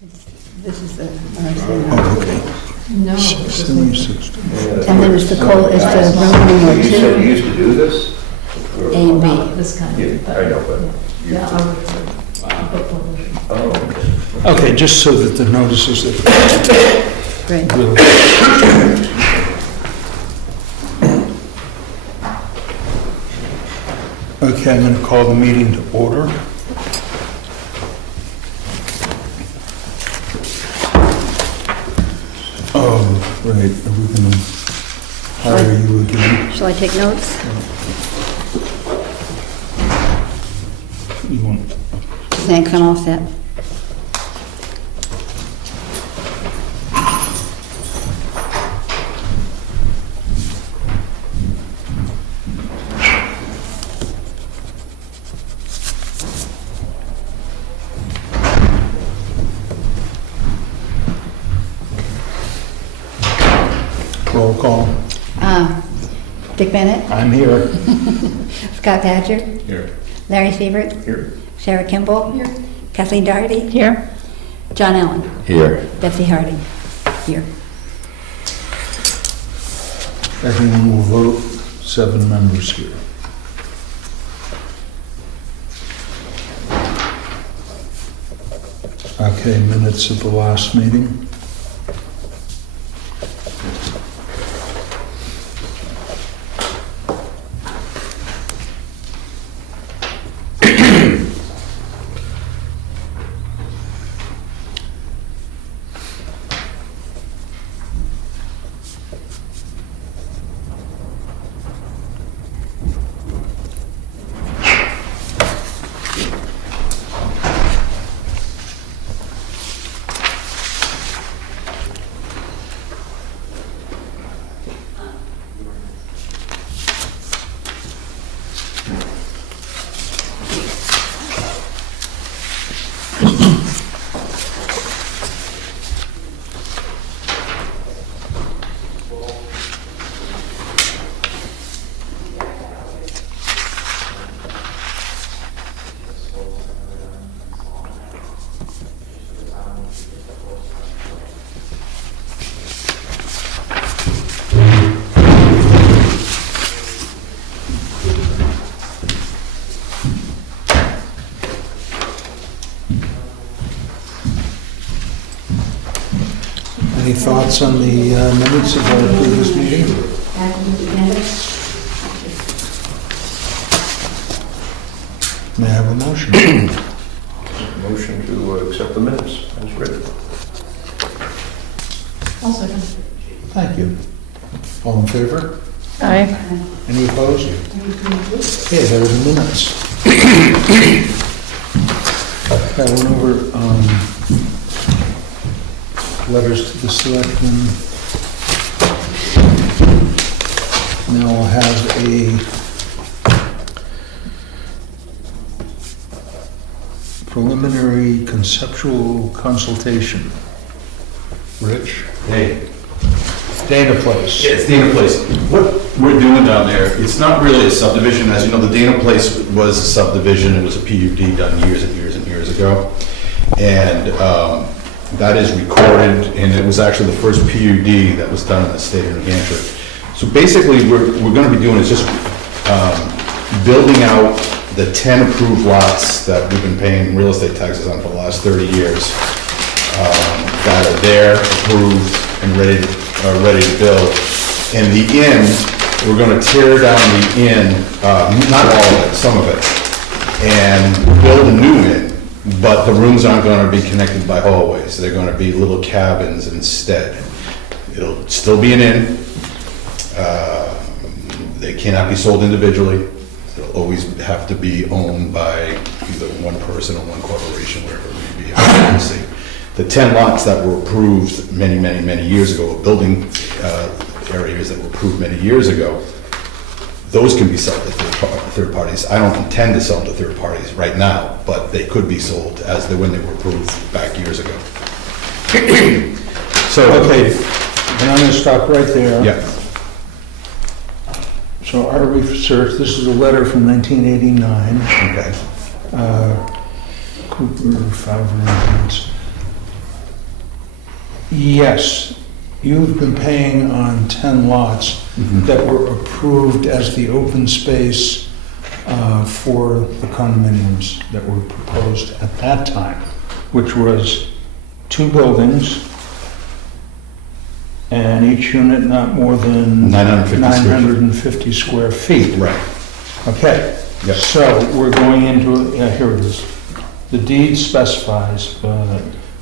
This is the, Oh, okay. No. 76. and then it's the room number You said you 2, used to do this? A and B. This kind of. Yeah, I know, but. Yeah, I would say, book publishing. Oh, okay. Okay, just so that the notices that Great. will. Okay, I'm going to call the meeting to order. Oh, right, are we going to hire you again? Shall I take notes? You want, Thanks, I'm all set. roll call? Dick Bennett, I'm here. Scott Badger, Here. Larry Sievert, Here. Sarah Kimball, Here. Kathleen Doherty, Here. John Allen, Here. Betsy Harding, here. Everyone will vote, 7 members here. Okay, minutes of the last meeting. Any thoughts on the minutes of our previous meeting? May I have a motion? Motion to accept the minutes as written. I'll second. Thank you. All in favor? Aye. Any opposed? Okay, there are the minutes. I went over letters to the selectmen. Now I'll have a preliminary conceptual consultation. Rich? Hey, Dana Place. yeah, it's Dana Place. What we're doing down there, it's not really a subdivision. As you know, the Dana Place was a subdivision. It was a PUD done years and years and years ago. And that is recorded, and it was actually the first PUD that was done in the state of New Hampshire. So basically, we're going to be doing is just building out the 10 approved lots that we've been paying real estate taxes on for the last 30 years that are there, approved, and ready to build. And the inn, we're going to tear down the inn, not all of it, some of it, and build a new inn. But the rooms aren't going to be connected by hallways. They're going to be little cabins instead. It'll still be an inn. They cannot be sold individually. They'll always have to be owned by either one person or one corporation, wherever it may be. Obviously. The 10 lots that were approved many years ago, building areas that were approved many years ago, those can be sold to third parties. I don't intend to sell to third parties right now, but they could be sold when they were approved back years ago. So, okay, and I'm going to stop right there. Yeah. So our research, this is a letter from 1989. Okay. Cooper, Favre, and Hans. Yes, you've been paying on 10 lots that were approved as the open space for the condominiums that were proposed at that time, which was 2 buildings, and each unit not more than 950 square feet. Right. Okay, Yep. so we're going into, here it is. The deed specifies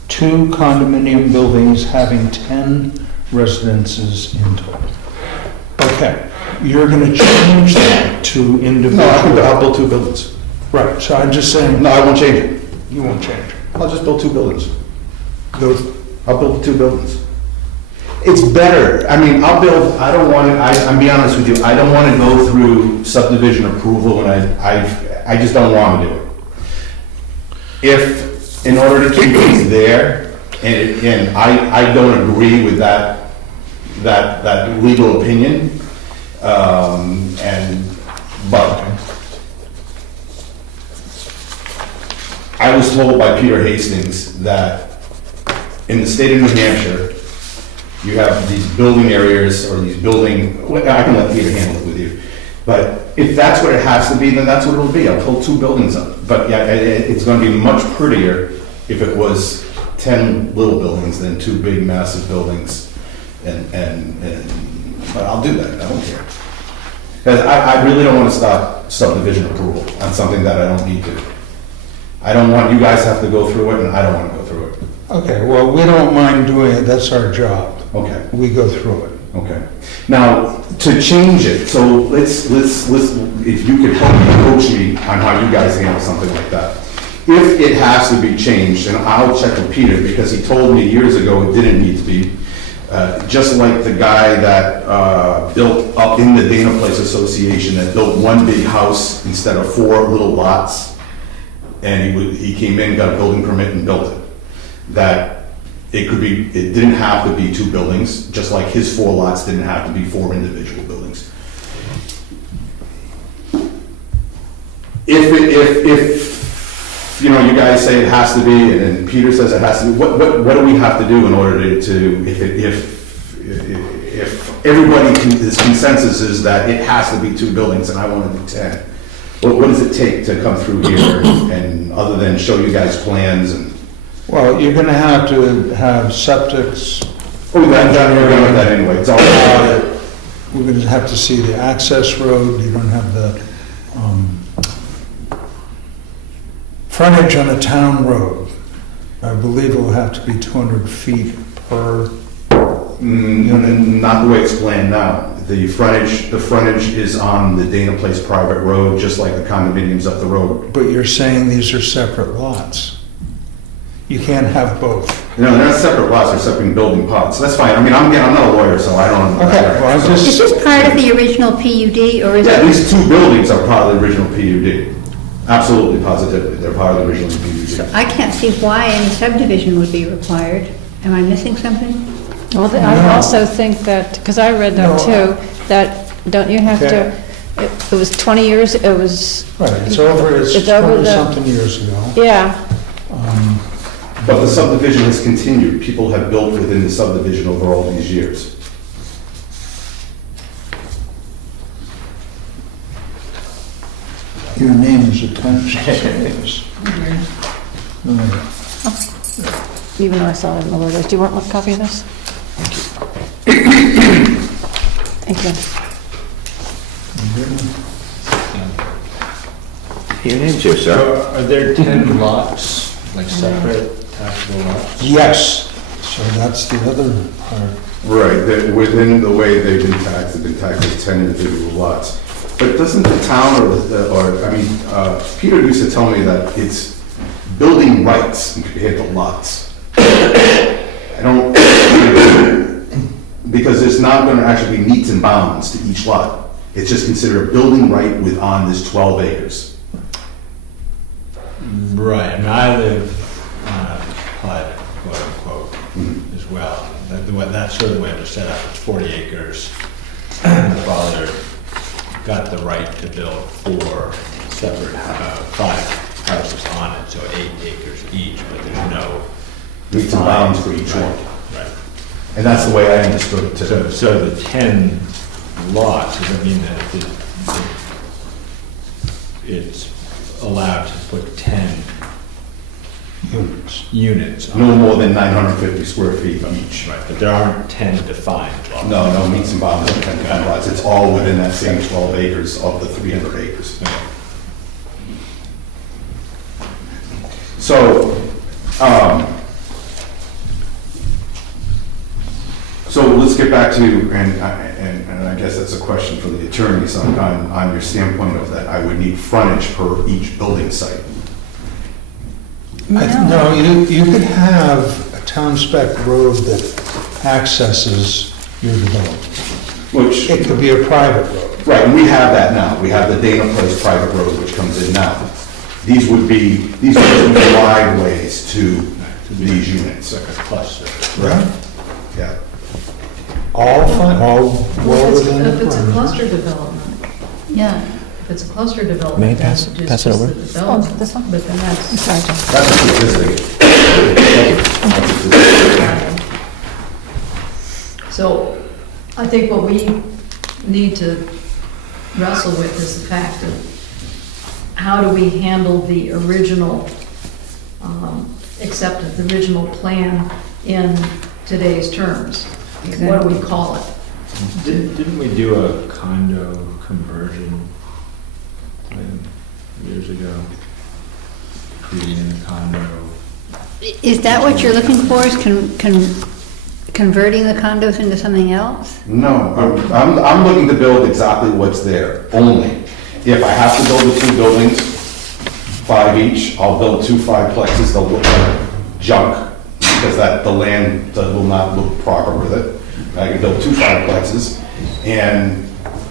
2 condominium buildings having 10 residences in total. Okay, you're gonna change that to No, individual. I'll build 2 buildings. Right, so I'm just saying, No, I won't change it. you won't change. I'll just build 2 buildings. Those, I'll build 2 buildings. It's better, I mean, I'll build, I don't want to, I'm be honest with you, I don't want to go through subdivision approval, and I just don't want to do it. If, in order to keep it there, and I don't agree with that legal opinion, but I was told by Peter Hastings that in the state of New Hampshire, you have these building areas or these building, I can let Peter handle it with you. But if that's what it has to be, then that's what it'll be. I'll pull 2 buildings up. But yeah, it's gonna be much prettier if it was 10 little buildings than 2 big massive buildings. But I'll do that, I don't care. Because I really don't wanna stop subdivision approval on something that I don't need to. I don't want, you guys have to go through it, and I don't wanna go through it. okay, well, we don't mind doing it, that's our job. Okay. We go through it. Okay. Now, to change it, so let's, if you could help me, coach me on how you guys handle something like that. If it has to be changed, and I'll check with Peter, because he told me years ago it didn't need to be, just like the guy that built up in the Dana Place Association, that built 1 big house instead of 4 little lots, and he came in, got a building permit and built it. That it didn't have to be 2 buildings, just like his 4 lots didn't have to be 4 individual buildings. If you know, you guys say it has to be, and Peter says it has to be, what do we have to do in order if everybody's consensus is that it has to be 2 buildings and I want to do 10? What does it take to come through here, and other than show you guys plans and? Well, you're gonna have to have septics. Oh, we're done with that anyway, it's all. We're gonna have to see the access road, you're gonna have the, frontage on a town road. I believe it will have to be 200 feet per unit. Not the way it's planned now. The frontage is on the Dana Place private road, just like the condominiums up the road. But you're saying these are separate lots. You can't have both. No, they're not separate lots, they're separate building plots. That's fine, I mean, I'm not a lawyer, so I don't. Okay, well, I'm just- Is this part of the original PUD, or is Yeah, it? these 2 buildings are part of the original PUD. Absolutely, positively, they're part of the original PUD. I can't see why any subdivision would be required. Am I missing something? Well, I also think that, because I read that too, that, don't you have to, it was 20 years, it was, Right, it's over 20-something years ago. yeah. But the subdivision has continued, people have built within the subdivision over all these years. Your name is attached to this. Right. Even though I saw it in the letters. Do you want a copy of this? Thank you. Your name's here, sir. So are there 10 lots, like separate taxable lots? Yes, so that's the other part. Right, within the way they've been taxed as 10 individual lots. But doesn't the town, Peter used to tell me that it's building rights compared to lots. I don't, because there's not gonna actually be meets and bounds to each lot. It's just considered a building right on this 12 acres. Right, I mean, I live on a PUD, quote unquote, as well. That's sort of the way it was set up, it's 40 acres. My father got the right to build 4 separate, 5 houses on it, so 8 acres each, but there's no Meets and bounds for each one. Right. And that's the way I understood it too. So the 10 lots, does that mean that it's allowed to put 10 units on? No more than 950 square feet each. Right, but there aren't 10 defined lots. No meets and bounds of 10 lots. It's all within that same 12 acres of the 300 acres. So, so let's get back to, and I guess that's a question for the attorneys on your standpoint of that. I would need frontage per each building site. No, you could have a town spec road that accesses your development. Which, It could be a private road. right, and we have that now. We have the Dana Place private road, which comes in now. These would be wide ways to these units. It's like a cluster. Right. Yeah. All fine, all well within the If it's a parameters. cluster development, Yeah. if it's a cluster development. May I then pass- just pass it over? the development, Oh, this one? But then I'm that's. sorry, John. That's what's existing. That's what's existing. So I think what we need to wrestle with is the fact of how do we handle the original acceptance, the original plan in today's terms? What do we call it? Didn't we do a condo conversion plan years ago? Creating a condo. Is that what you're looking for, is converting the condos into something else? No, I'm looking to build exactly what's there, only. If I have to build the 2 buildings, 5 each, I'll build 2 5-plexes, they'll look like junk, because the land will not look proper with it. I can build 2 5-plexes, and,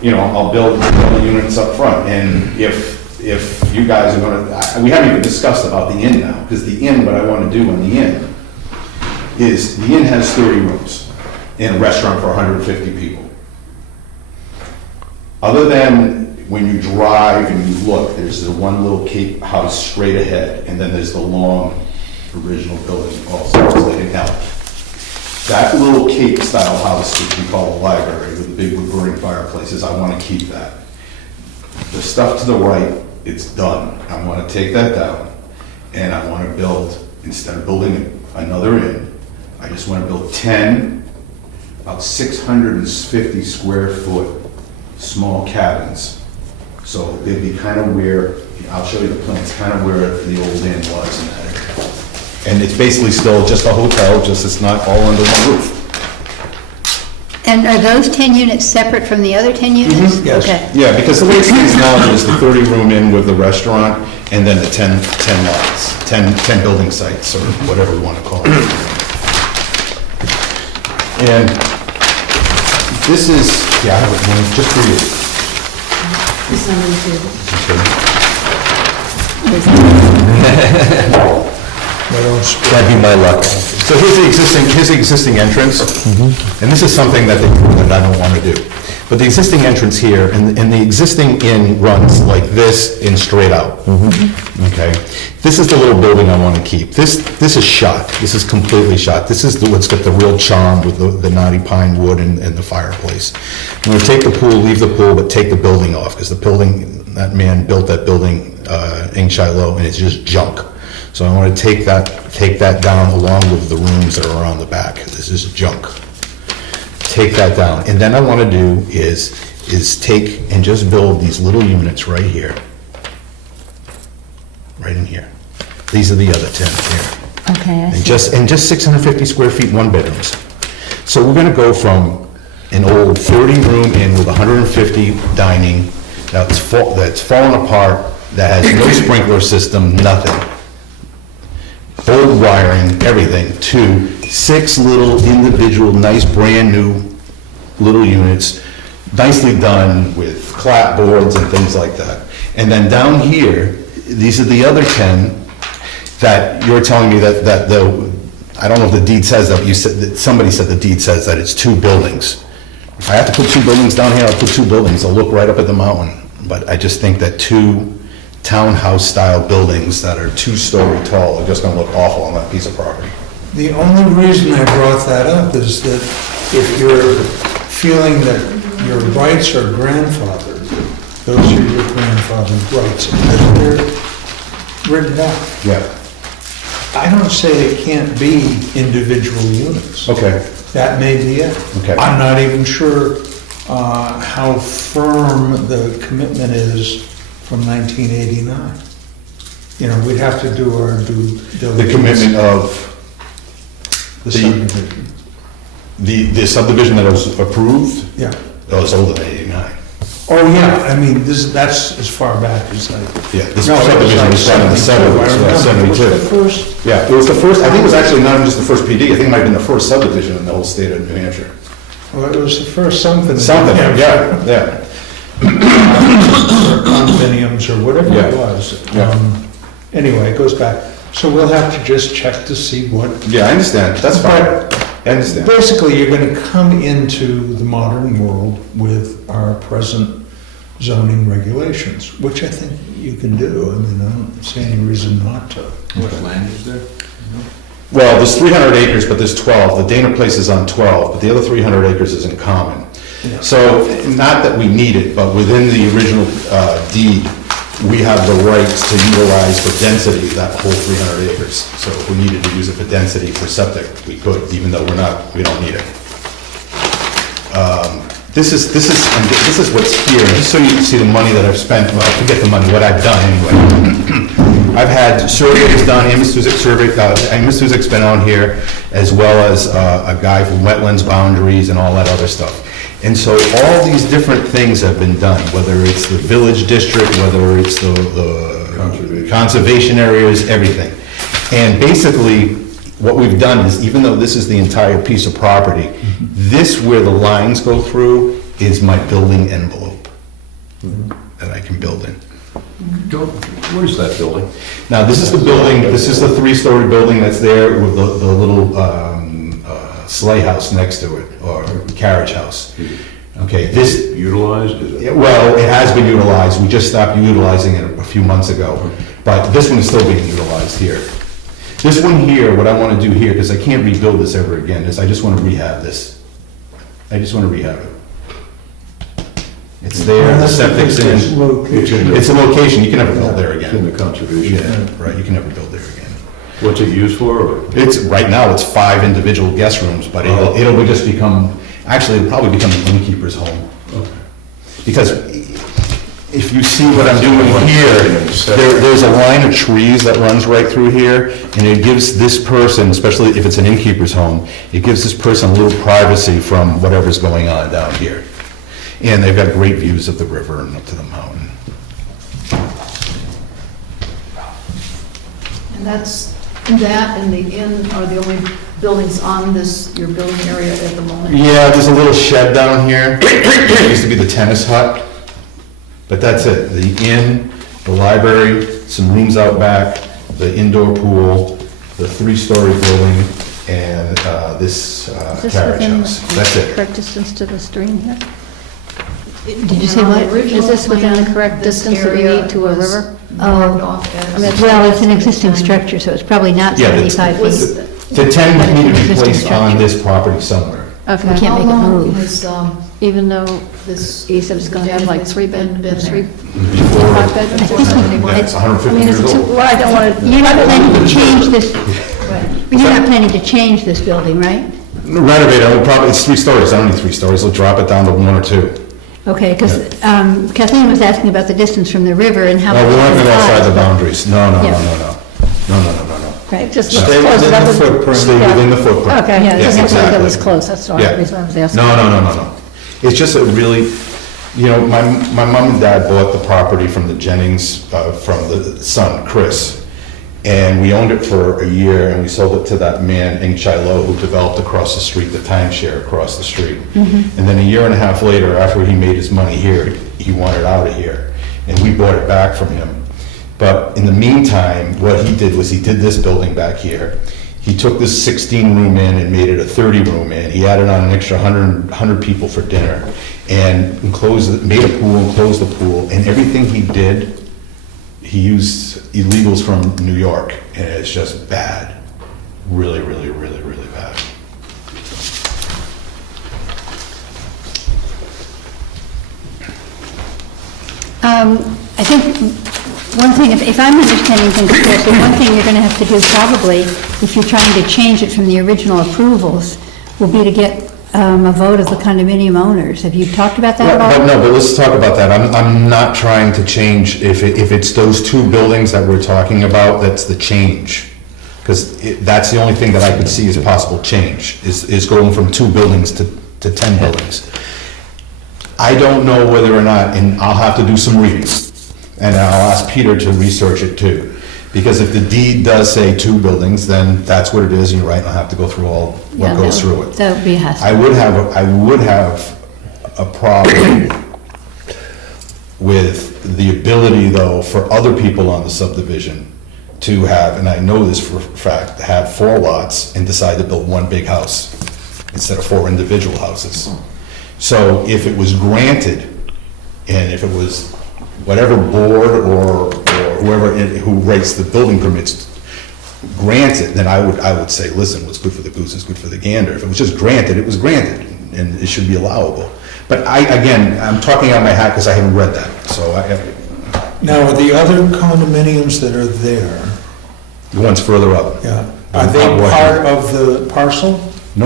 I'll build the units up front, and if you guys are gonna, we haven't even discussed about the inn now, because the inn, what I wanna do in the inn, is the inn has 30 rooms, and a restaurant for 150 people. Other than when you drive and you look, there's the one little Cape house straight ahead, and then there's the long original building also, it's like an L. That little Cape style house, which we call a library with the big wood burning fireplaces, I want to keep that. The stuff to the right, it's done. I want to take that down, and I want to build, instead of building another inn, I just want to build 10, about 650 square foot small cabins. So they'd be kind of where, I'll show you the plans, kind of where the old inn was in that area. And it's basically still just a hotel, just it's not all under one roof. And are those 10 units separate from the other 10 units? yes. Okay. Yeah, because the way it stands now, there's the 30-room inn with the restaurant, and then the 10 lots, 10 building sites, or whatever you want to call it. And this is, yeah, I have one just for you. It's under the table. That'd be my luck. So here's the existing entrance, and this is something that I don't want to do. But the existing entrance here, and the existing inn runs like this and straight out. Okay? This is the little building I want to keep. This is shot. This is completely shot. This is what's got the real charm with the knotty pine wood and the fireplace. I'm going to take the pool, leave the pool, but take the building off, because the building, that man built that building in Shiloh, and it's just junk. So I want to take that down along with the rooms that are around the back. This is junk. Take that down. And then I want to do is take and just build these little units right here. Right in here. These are the other 10 here. Okay, I And see. just 650 square feet, 1 bedrooms. So we're going to go from an old 30-room inn with 150 dining that's fallen apart, that has no sprinkler system, nothing. Old wiring, everything, to 6 little individual, nice, brand-new little units, nicely done with clapboards and things like that. And then down here, these are the other 10 that you're telling me that the, I don't know if the deed says that, but you said, that somebody said the deed says that it's 2 buildings. If I have to put 2 buildings down here, I'll put 2 buildings, I'll look right up at the mountain. But I just think that 2 townhouse-style buildings that are 2-story tall are just gonna look awful on that piece of property. The only reason I brought that up is that if you're feeling that your rights are grandfathered, those are your grandfather's rights, and they're written out. Yeah, I don't say it can't be individual units. okay, That may be it. Okay. I'm not even sure how firm the commitment is from 1989. You know, we'd have to do our due diligence. the commitment of The subdivision. the subdivision that was approved, Yeah. oh, it's older than 89. Oh, yeah, I mean, that's as far back as like. Yeah, this No, it subdivision was done in the 72. I 70s, remember. yeah, 72. It was the first, Yeah, it was the first, I think it was actually not even just the first PD, I think it might have been the first subdivision in the whole state of New Hampshire. well, it was the first something. Something, yeah, yeah. Or condominiums or whatever Yeah. it was. Yeah. Anyway, it goes back. So we'll have to just check to see what. Yeah, I understand, that's fine, I understand. Basically, you're gonna come into the modern world with our present zoning regulations, which I think you can do. I mean, I don't see any reason not to. What land is there? Well, there's 300 acres, but there's 12. The Dana Place is on 12, but the other 300 acres is in common. Yeah. So, not that we need it, but within the original deed, we have the rights to utilize for density that whole 300 acres. So if we needed to use it for density for septic, we could, even though we don't need it. This is what's here, just so you can see the money that I've spent, well, forget the money, what I've done anyway. I've had surveys done, Amos-Tuzik survey, Amos-Tuzik's been on here, as well as a guy from Wetlands Boundaries and all that other stuff. And so all these different things have been done, whether it's the village district, whether it's the conservation areas, everything. And basically, what we've done is, even though this is the entire piece of property, this where the lines go through is my building envelope that I can build in. What is that building? Now, this is the building, this is the three-story building that's there with the little sleigh house next to it, or carriage house. Okay, this, Utilized, is yeah, it? well, it has been utilized, we just stopped utilizing it a few months ago, but this one is still being utilized here. This one here, what I want to do here, because I can't rebuild this ever again, is I just want to rehab this. I just want to rehab it. It's there, the septic's in. Location. It's a location, you can never build there It's in the again. conservation. Yeah, right, you can never build there again. What's it used for? or- It's, right now, it's 5 individual guest rooms, but it'll just become, actually, it'll probably become an innkeeper's home. Because if you see what I'm doing here, there's a line of trees that runs right through here, and it gives this person, especially if it's an innkeeper's home, it gives this person a little privacy from whatever's going on down here. And they've got great views of the river and up to the mountain. And that and the inn are the only buildings on this, your building area at the moment? Yeah, there's a little shed down here. It used to be the tennis hut, but that's it. The inn, the library, some rooms out back, the indoor pool, the 3-story building, and this Is this carriage within house. That's it. correct distance to the stream here? Did you say And on what? the original Is this within the plan, correct this distance that we area need to a was river? marked Oh. off as- I mean, Well, it's an existing structure, so it's probably not Yeah, it's- 75 Was- feet. The 10 But it's need an to be existing placed on structure. this property somewhere. Okay, can't How make it long move. has, even though this? he said it's gonna have like three been there? Before, five bedrooms or something? yeah, it's I 150 mean, years it's too, old. well, I don't wanna, You're not planning to change this, you're not planning to change this building, right? Renovate it, probably, it's 3 stories, I don't need 3 stories, I'll drop it down to 1 or 2. Okay, because Kathleen was asking about the distance from the river and how. No, we're not going outside the but- boundaries, no, no, no, Yeah. no, no. No, no, no, no, no. Right, just Stay close within it up the with- footprint. Stay within the footprint. Okay, yeah, Yes, that's why that exactly. was close, that's the only Yeah. reason I was asking. No, no, no, no, no. It's just a really, you know, my mom and dad bought the property from the Jennings, from the son, Chris. And we owned it for a year, and we sold it to that man, Eng Chai Lo, who developed across the street, the timeshare across the street. And then a year and a half later, after he made his money here, he wanted out of here. And we bought it back from him. But in the meantime, what he did was he did this building back here. He took this 16-room inn and made it a 30-room inn. He added on an extra 100 people for dinner, and made a pool and closed the pool. And everything he did, he used illegals from New York, and it's just bad. really, really, really, really bad. I think one thing, if I'm understanding things correctly, one thing you're going to have to do probably, if you're trying to change it from the original approvals, will be to get a vote of the condominium owners. Have you talked about that at all? But no, but let's talk about that. I'm not trying to change, if it's those two buildings that we're talking about, that's the change. Because that's the only thing that I could see as possible change, is going from 2 buildings to 10 buildings. I don't know whether or not, and I'll have to do some reading, and I'll ask Peter to research it too. Because if the deed does say 2 buildings, then that's what it is, and you're right, I'll have to go through all Yeah, what goes through it. That would be a hassle. I would have a problem with the ability, though, for other people on the subdivision to have, and I know this for a fact, have 4 lots and decide to build one big house instead of 4 individual houses. So if it was granted, and if it was whatever board or whoever who writes the building permits grants it, then I would say, listen, what's good for the goose is good for the gander. If it was just granted, it was granted, and it should be allowable. But I'm talking out of my hat because I haven't read that, so Now, the other condominiums that are there, the ones further up. yeah, are they part of the parcel? No.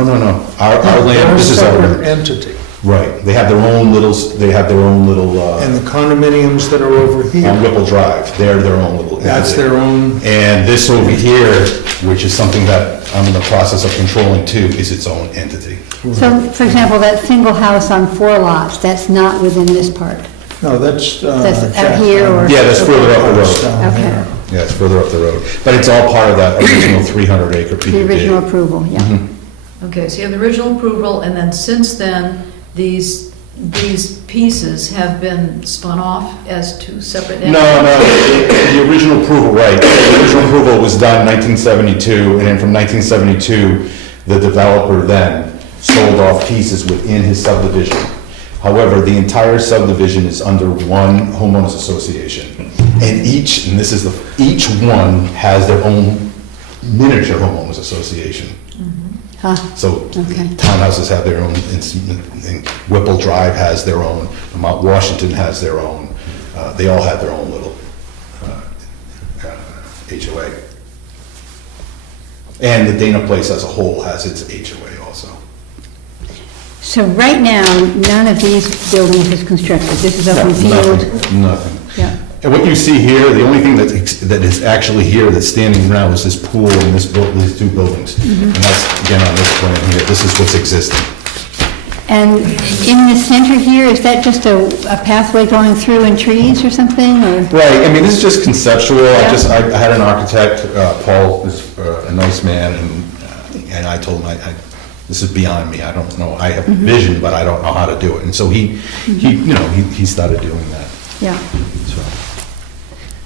Our They're land, a this is our separate land. entity. Right, they have their own little, And the condominiums that are over on here, Whipple Drive, they're their own little. that's entity. their own, And this over here, which is something that I'm in the process of controlling too, is its own entity. So, for example, that single house on 4 lots, that's not within this part? no, that's. That's out here or- Yeah, that's further up the road. Down Okay. there. Yeah, it's further up the road. But it's all part of that original 300-acre PUD. The original approval, yeah. Okay, so you have the original approval, and then since then, these pieces have been spun off as 2 separate entities? No, the original approval, right. The original approval was done in 1972, and then from 1972, the developer then sold off pieces within his subdivision. However, the entire subdivision is under one homeowners association. And each one has their own miniature homeowners association. Huh, So Okay. townhouses have their own, and Whipple Drive has their own, Mount Washington has their own, they all have their own little HOA. And the Dana Place as a whole has its HOA also. so right now, none of these buildings is constructed, this is open field? Nothing. Yeah, And what you see here, the only thing that is actually here that's standing now is this pool and these 2 buildings. And that's, again, on this plan here, this is what's existing. and in the center here, is that just a pathway going through and trees or something, or? Right, I mean, this is just conceptual, Yeah. I had an architect, Paul is a nice man, and I told him, this is beyond me, I don't know, I have vision, but I don't know how to do it, and so he started doing that, Yeah, so.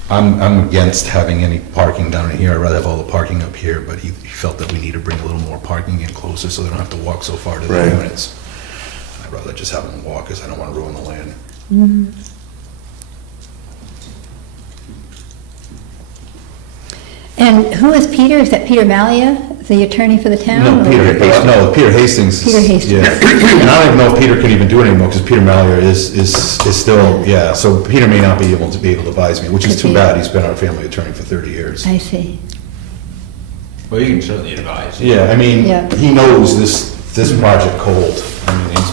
I'm against having any parking down in here, I'd rather have all the parking up here, but he felt that we need to bring a little more parking in closer, so they don't have to walk so far to the Right. units. I'd rather just have them walk, because I don't want to ruin the land. and who is Peter? Is that Peter Malia, the attorney for the town? No, or- Peter Hastings. is- Peter Hastings. Yeah. And I don't even know if Peter can even do it anymore, because Peter Mallier is still, yeah, so Peter may not be able to advise me, which is Could too be. bad, he's been our family attorney for 30 years. I see, Well, you can certainly advise. Yeah, I mean, Yeah. he knows this project cold. I mean, he's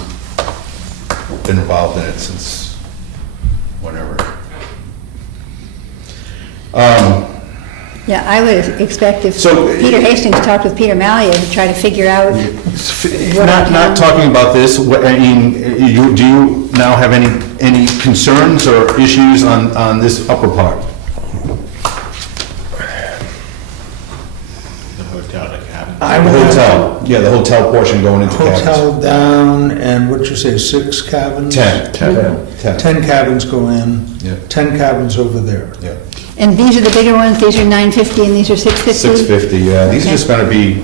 been involved in it since whenever. yeah, I would expect if So- Peter Hastings talked with Peter Malia to try to figure out, Not talking about this, I mean, do you now have any concerns or issues on this upper part? The hotel, the cabin. I The would have hotel, yeah, the hotel portion going into cabins. hotel down, and what'd you say, 6 cabins? 10. 10 cabins go in, Yeah. 10 cabins over there. Yeah. and these are the bigger ones, these are 950 and these are 650? 650, yeah, these are Okay. just gonna be,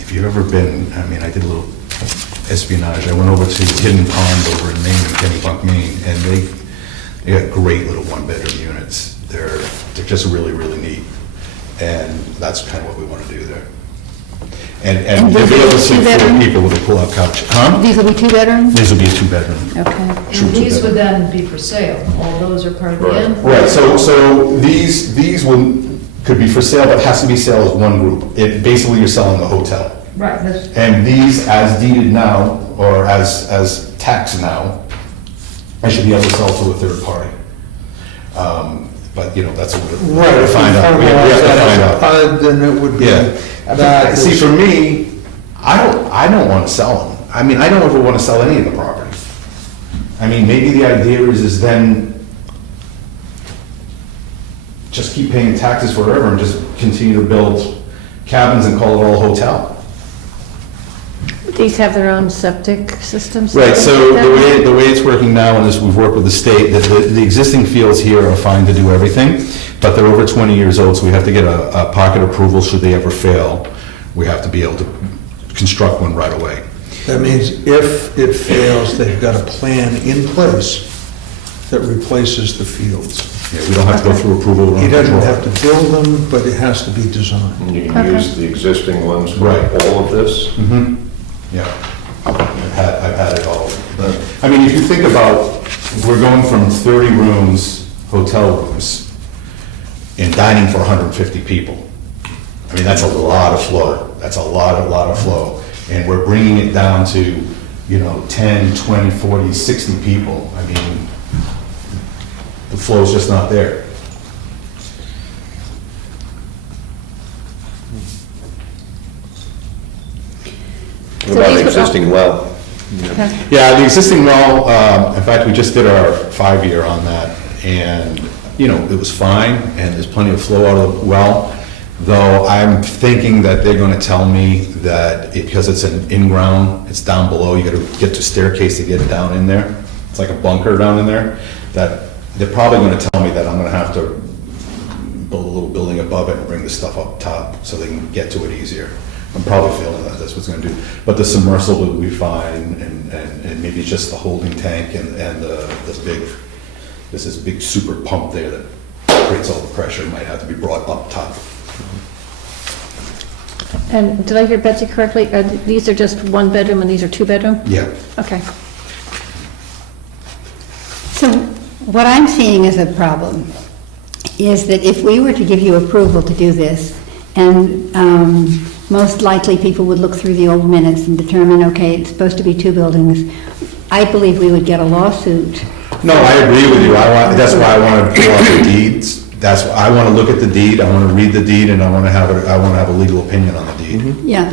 if you've ever been, I mean, I did a little espionage, I went over to Hidden Pond over in Maine, in Kennebunk, Maine, and they got great little 1-bedroom units, they're just really, really neat. And that's kind of what we want to do there. And And to these be able to are see four two-bedroom? people with a pull-out couch. Huh? These will be two bedrooms? These will be a two-bedroom. Okay. And these would then be for sale, all those are part of the Right. end? Right, so these could be for sale, but has to be sale as one group. Basically, you're selling the hotel. Right, that's, And these, as deeded now, or as taxed now, I should be able to sell to a third party. But, that's what we're Right, to if we find out. We have formalize to that find as a out. PUD, then it would be. Yeah. that See, is- for me, I don't want to sell them. I mean, I don't ever want to sell any of the property. I mean, maybe the idea is then just keep paying taxes forever and just continue to build cabins and call it all hotel. These have their own septic systems? Right, so the way it's working now, and as we've worked with the state, that the existing fields here are fine to do everything, but they're over 20 years old, so we have to get a pocket approval should they ever fail. We have to be able to construct one right away. That means if it fails, they've got a plan in place that replaces the fields. Yeah, we don't have to go through approval. He doesn't have to build them, but it has to be designed. And you can use the existing ones for Right. all of this? Yeah, I've had it all. I mean, if you think about, we're going from 30 rooms, hotel rooms, and dining for 150 people. I mean, that's a lot of flow. That's a lot of flow. And we're bringing it down to, 10, 20, 40, 60 people. I mean, the flow's just not there. What about the existing well? Yeah, the existing well, in fact, we just did our 5-year on that, and, it was fine, and there's plenty of flow out of the well, though I'm thinking that they're gonna tell me that because it's an in-ground, it's down below, you gotta get to staircase to get it down in there. It's like a bunker down in there, that they're probably gonna tell me that I'm gonna have to build a little building above it and bring the stuff up top so they can get to it easier. I'm probably feeling that that's what's gonna do. But the submersible will be fine, and maybe just the holding tank and this big super pump there that creates all the pressure might have to be brought up top. And did I hear Betsy correctly? These are just one bedroom and these are two bedroom? Yeah. Okay. So what I'm seeing as a problem is that if we were to give you approval to do this, and most likely people would look through the old minutes and determine, okay, it's supposed to be two buildings, I believe we would get a lawsuit. No, I agree with you. That's why I want to pull out the deeds. I want to look at the deed, I want to read the deed, and I want to have a legal opinion on the deed. Yeah.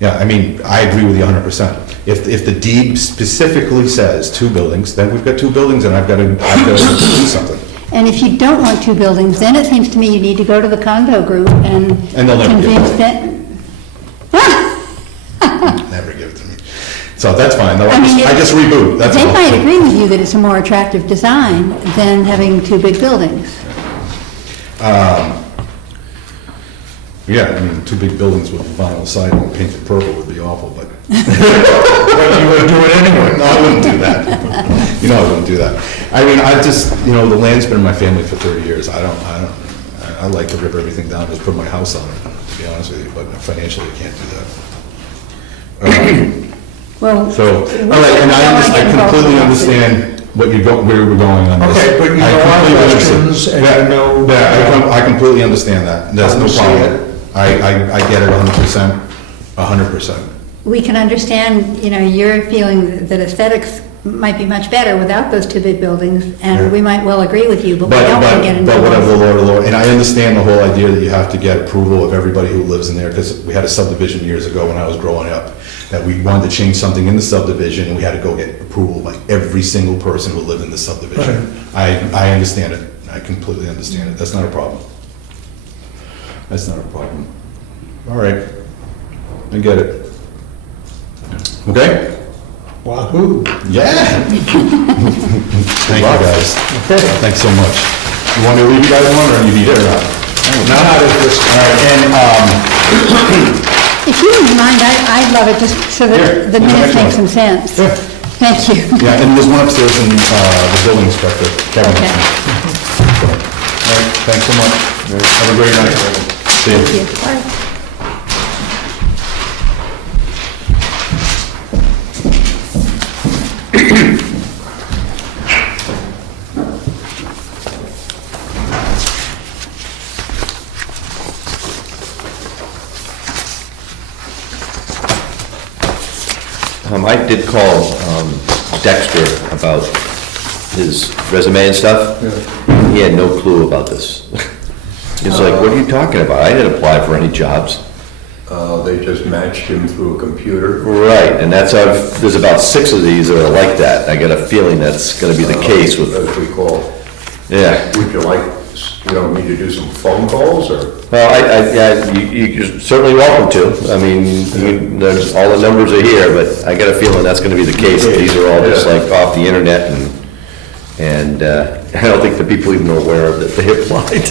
Yeah, I mean, I agree with you 100%. If the deed specifically says two buildings, then we've got two buildings, and I've got to do something. And if you don't want two buildings, then it seems to me you need to go to the condo group and they'll never give convince it. that. Never give it to me. So that's fine, I mean, I just reboot, that's They all. might agree with you that it's a more attractive design than having two big buildings. Yeah, I mean, two big buildings with vinyl siding and painted purple would be awful, but. But you would do it anyway. No, I wouldn't do that. I wouldn't do that. I mean, I just, the land's been in my family for 30 years. I like to rip everything down, just put my house on it, to be honest with you, but financially, I can't do that. Well, So, all right, and I completely understand where we're going on this. Okay, but you I know our completely understand. questions, and Yeah, you know- yeah, I completely understand that. There's no I see problem. it. I get it 100%, 100%. we can understand, your feeling that aesthetics might be much better without those two big buildings, Yeah. and we might well agree with you, but we don't want to get into But whatever, those. Lord, and I understand the whole idea that you have to get approval of everybody who lives in there, because we had a subdivision years ago when I was growing up, that we wanted to change something in the subdivision, and we had to go get approval by every single person who lived in the subdivision. I understand it, I completely understand it, that's not a problem. That's not a problem. All right, I get it. Okay? Wahoo! Yeah! Thank you, guys. Thanks so much. You want me to leave you guys alone, or you need it or not? No, not if this, all right, and, If you wouldn't mind, I'd love it just so Here, that the yeah, minutes next make one. some sense. Yeah. Thank you. yeah, and there's one upstairs in, the building inspector, Kevin. Okay. All right, thanks so much. Have a great night. See you. Thank you. Bye. I did call Dexter about his resume and stuff. He had no clue about this. He's like, what are you talking about? I didn't apply for any jobs. They just matched him through a computer. Right, and there's about 6 of these that are like that. I got a feeling that's gonna be the case with, As we call, yeah. would you like, you know, me to do some phone calls, or? Well, you're certainly welcome to. I mean, there's, all the numbers are here, but I got a feeling that's gonna be the case. These are all just like off the internet and I don't think the people even are aware of that they applied.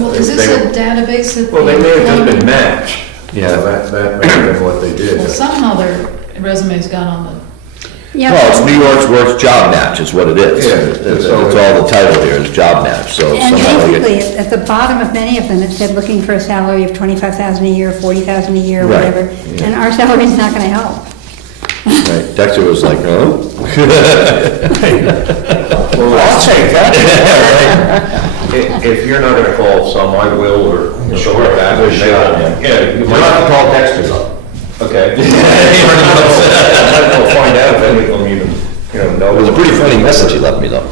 Well, is this a database that? Well, they may have just been the- matched. Yeah. That may have been what they did. Well, somehow their resumes got on the, Yeah. Well, it's New York's Worst Job Match is what it is. Yeah. It's all the title here is Job Match, so And somehow they basically, get. at the bottom of many of them, it said looking for a salary of 25,000 a year, 40,000 a year, Right, whatever. yeah. And our salary's not gonna help. Right, Dexter was like, oh. Well, I'll take that. If you're not gonna call some, I will, or, you know, something like that. Yeah, you might have to call Dexter though. Okay. We'll find out if any of them even, you know. It was a pretty funny message he left me though.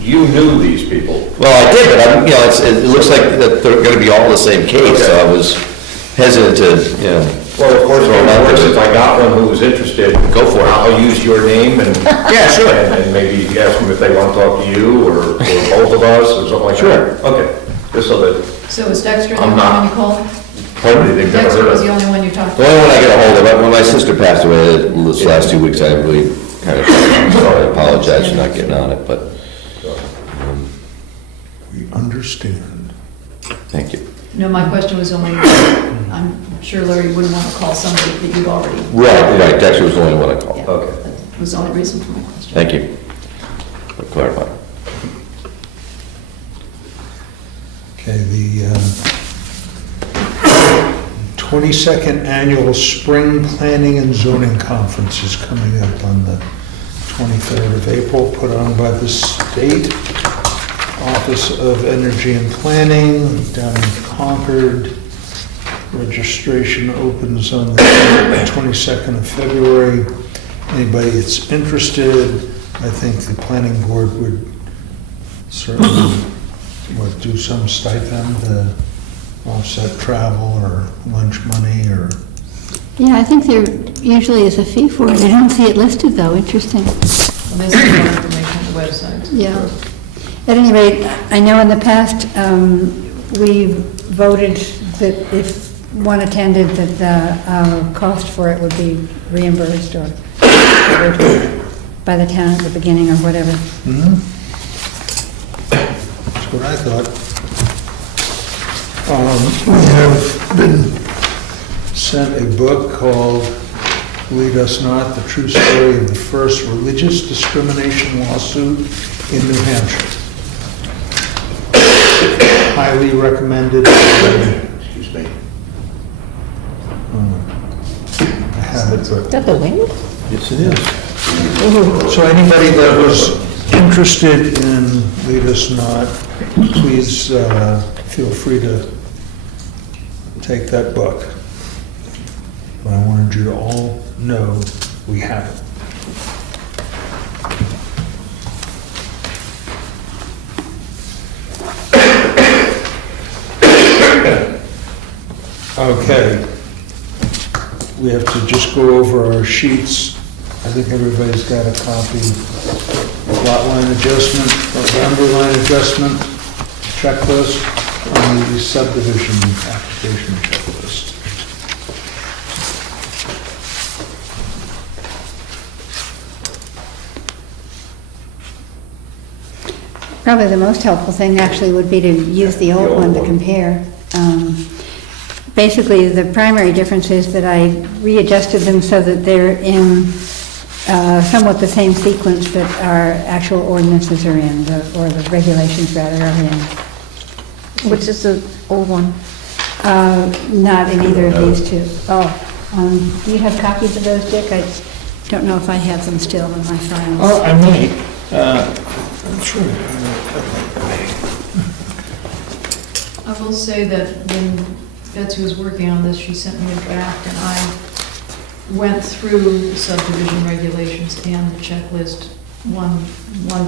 You knew these people. Well, I did, but I'm, it looks like that they're gonna be all the same case, so I was hesitant to, Well, of course, Throw 'em out there. if I got one who was interested. Go for it. I'll use your name and. Yeah, sure. And maybe ask them if they want to talk to you, or both of us, or something like that. Sure. Okay, just so that, so was Dexter the I'm only not- one you called? hopefully they've never Dexter heard was the of. only one you talked the to? only one I got a hold of, when my sister passed away this last 2 weeks, I really kind of, sorry, I apologize for not getting on it, but We understand. thank you. No, my question was only, I'm sure Larry wouldn't want to call somebody that you'd already. Right, Dexter was the only one I called. Yeah, Okay. that was the only reason for my question. Thank you for clarifying. Okay, the 22nd Annual Spring Planning and Zoning Conference is coming up on the 23rd of April, put on by the state Office of Energy and Planning down in Concord. Registration opens on the 22nd of February. Anybody that's interested, I think the planning board would certainly do some stipend to offset travel or lunch money or, Yeah, I think there usually is a fee for it. I don't see it listed, though. Interesting. Well, there's some more information on the website. Yeah. At any rate, I know in the past, we voted that if one attended, that the cost for it would be reimbursed or by the town at the beginning or whatever. that's what I thought. We have been sent a book called Lead Us Not, The True Story of the First Religious Discrimination Lawsuit in New Hampshire. Highly recommended. Excuse me. I have it, but Is that the wind? Yes, it is. so anybody that was interested in Lead Us Not, please feel free to take that book. But I wanted you to all know we have it. Okay. We have to just go over our sheets. I think everybody's got a copy. Lot line adjustment, or boundary line adjustment checklist, and the subdivision application checklist. Probably the most helpful thing actually would be to use the old one to compare. Basically, the primary difference is that I readjusted them so that they're in somewhat the same sequence that our actual ordinances are in, or the regulations rather are in. Which is the old one? Not in either of these two. Oh, Do you have copies of those, Dick? I don't know if I have them still in my files. Oh, I may. I'm sure. I will say that when Betsy was working on this, she sent me a draft, and I went through the subdivision regulations and the checklist, one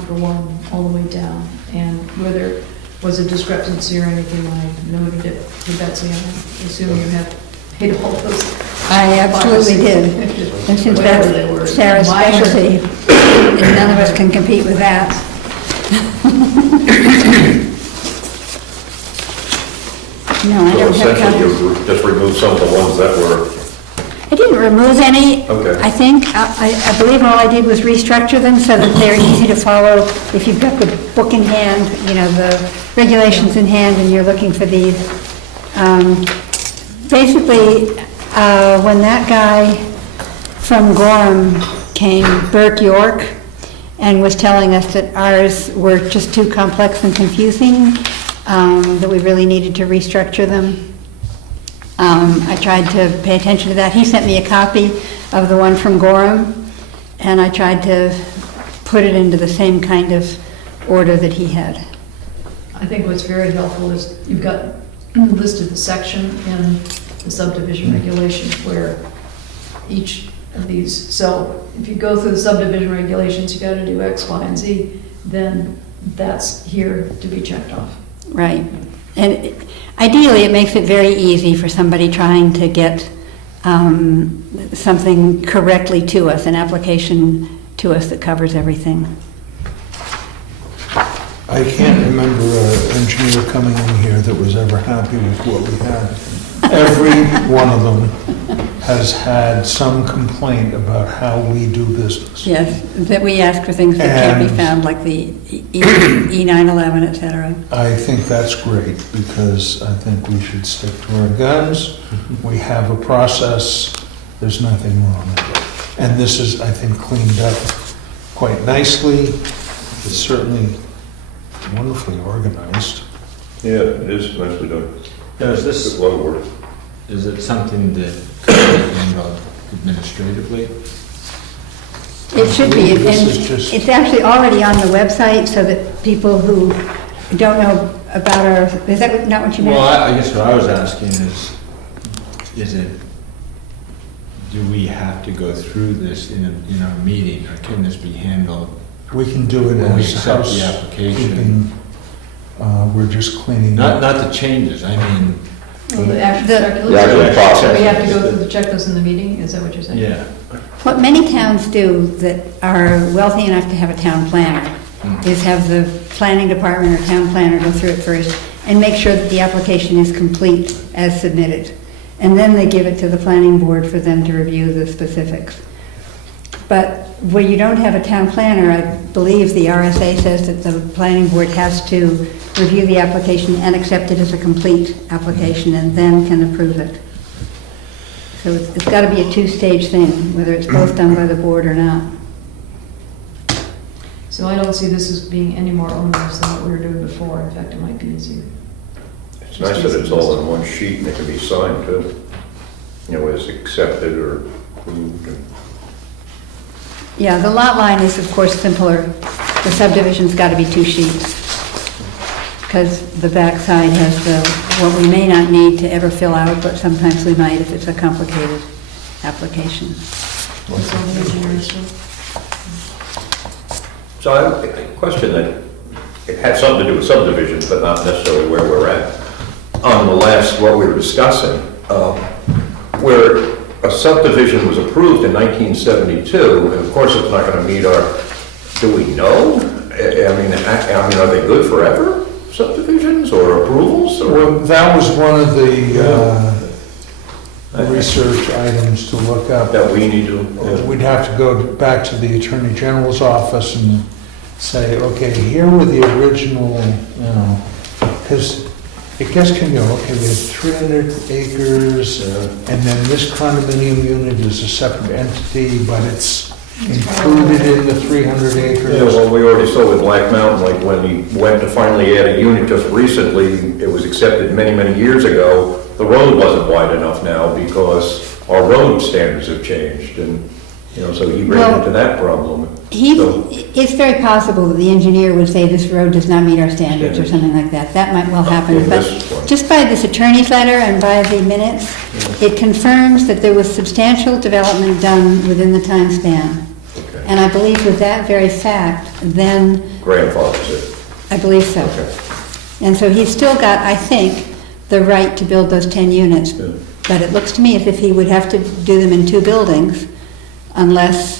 for one, all the way down. And where there was a discrepancy or anything, I noted it to Betsy, and I assume you have paid all those. I absolutely did. And since Whatever they were. that's Sarah's Minor. specialty, and none of us can compete with that. No, I So don't have essentially, copies. you just remove some of the ones that were, I didn't remove any. Okay. I think, I believe all I did was restructure them so that they're easy to follow. If you've got the book in hand, you know, the regulations in hand, and you're looking for these. Basically, when that guy from Gorham came, Burke York, and was telling us that ours were just too complex and confusing, that we really needed to restructure them. I tried to pay attention to that. He sent me a copy of the one from Gorham, and I tried to put it into the same kind of order that he had. I think what's very helpful is you've got listed the section in the subdivision regulations where each of these, so if you go through the subdivision regulations, you gotta do X, Y, and Z, then that's here to be checked off. Right. And ideally, it makes it very easy for somebody trying to get something correctly to us, an application to us that covers everything. I can't remember an engineer coming in here that was ever happy with what we had. Every one of them has had some complaint about how we do business. Yes, that we ask for things that can't be And- found, like the E911, et cetera. I think that's great, because I think we should stick to our guns. We have a process, there's nothing wrong with it. And this is, I think, cleaned up quite nicely. It's certainly wonderfully organized. yeah, it is nicely done. Now, is It's a lot of work. is it something that could be handled administratively? It should be, and This is just- it's actually already on the website, so that people who don't know about our, is that not what you meant? Well, I guess what I was asking is it, do we have to go through this in our meeting, or can this be handled? We can do it When we as accept the application. housekeeping. We're just cleaning Not up. the changes, I mean, Well, the actual The- checklist. The actual process. So we have to go through the checklist in the meeting, is that what you're saying? yeah. What many towns do that are wealthy enough to have a town planner is have the planning department or town planner go through it first and make sure that the application is complete as submitted. And then they give it to the planning board for them to review the specifics. But where you don't have a town planner, I believe the RSA says that the planning board has to review the application and accept it as a complete application and then can approve it. So it's got to be a two-stage thing, whether it's both done by the board or not. So I don't see this as being any more onerous than what we were doing before. In fact, it might be easier. It's nice that it's all in one sheet and it can be signed too. You know, it's accepted or approved. Yeah, the lot line is, of course, simpler. The subdivision's got to be two sheets, because the backside has the, what we may not need to ever fill out, but sometimes we might if it's a complicated application. What's all the engineers do? So I have a question that, it had something to do with subdivisions, but not necessarily where we're at. On the last, what we were discussing, where a subdivision was approved in 1972, and of course it's not going to meet our, do we know? I mean, are they good forever, subdivisions or approvals, or? Well, that was one of the research items to look up. That we need to, We'd have to go back to the Attorney General's office and say, okay, here were the original, you know, because it gets can go, okay, we have 300 acres, and then this condominium unit is a separate entity, but it's included in the 300 acres? Yeah, well, we already saw with Black Mountain, like when he went to finally add a unit just recently, it was accepted many, many years ago. The road wasn't wide enough now because our road standards have changed and, so he ran Well, into that problem. So- It's very possible that the engineer would say this road does not meet our standards or something like that. That might well happen. In But this one. just by this attorney's letter and by the minutes, it confirms that there was substantial development done within the time span. Okay. And I believe with that very fact, then, Grandfather's it. I believe so. Okay. And so he's still got, I think, the right to build those 10 units. Good. But it looks to me as if he would have to do them in 2 buildings unless,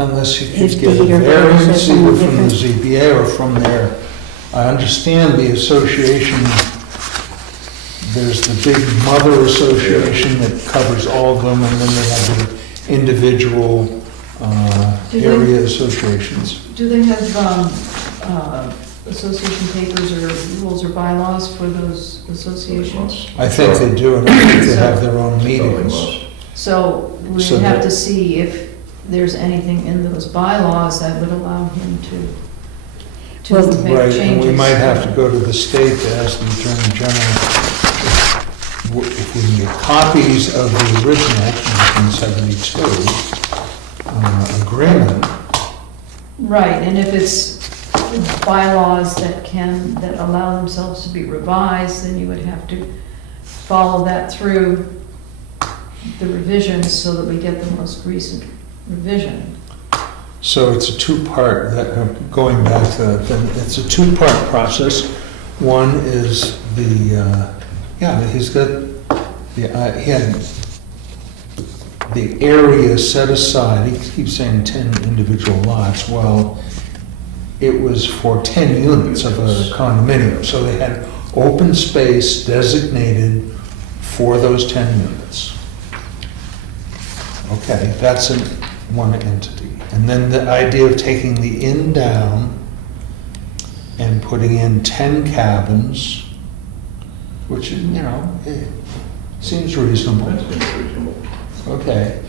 Unless you His could get a deed or variance says either something from the different. ZBA or from their, I understand the association, there's the big mother association that covers all of them, and then they have the individual Do they- area associations. Do they have association papers or rules or bylaws for those associations? I think they do, and I think they have their own Probably meetings. must. So we So have that- to see if there's anything in those bylaws that would allow him to Well, make Right, changes. and we might have to go to the state to ask the Attorney General if we can get copies of the original 1972 agreement. Right, and if it's bylaws that allow themselves to be revised, then you would have to follow that through the revisions so that we get the most recent revision. So it's a two-part, going back to, it's a two-part process. One is he's got, he had the area set aside, he keeps saying 10 individual lots, well, it was for 10 units of a condominium, so they had open space designated for those 10 units. Okay, that's one entity. And then the idea of taking the inn down and putting in 10 cabins, which, seems reasonable. That seems reasonable. Okay,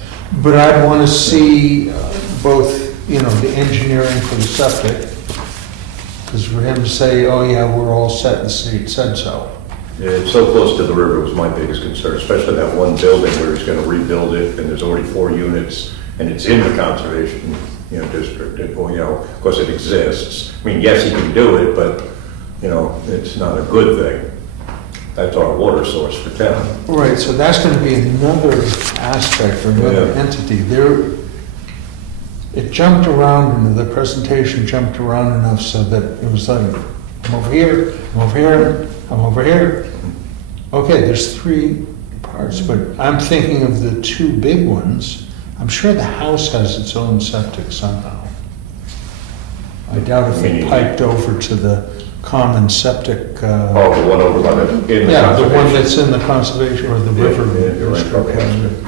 but I'd want to see both, the engineering for the septic, because for him to say, oh yeah, we're all set, the state said so. Yeah, it's so close to the river was my biggest concern, especially that one building where he's gonna rebuild it, and there's already 4 units, and it's in the conservation, district, of course it exists. I mean, yes, he can do it, but, it's not a good thing. That's our water source for town. Right, so that's going to be another aspect or another Yeah. entity. It jumped around, and the presentation jumped around enough so that it was like, I'm over here, I'm over here, I'm over here. Okay, there's 3 parts, but I'm thinking of the 2 big ones. I'm sure the house has its own septic somehow. I doubt if they piped over to the common septic. Oh, the one over by the, in the Yeah, the one conservation. that's in the conservation or the river Yeah, you're right, probably has to. district.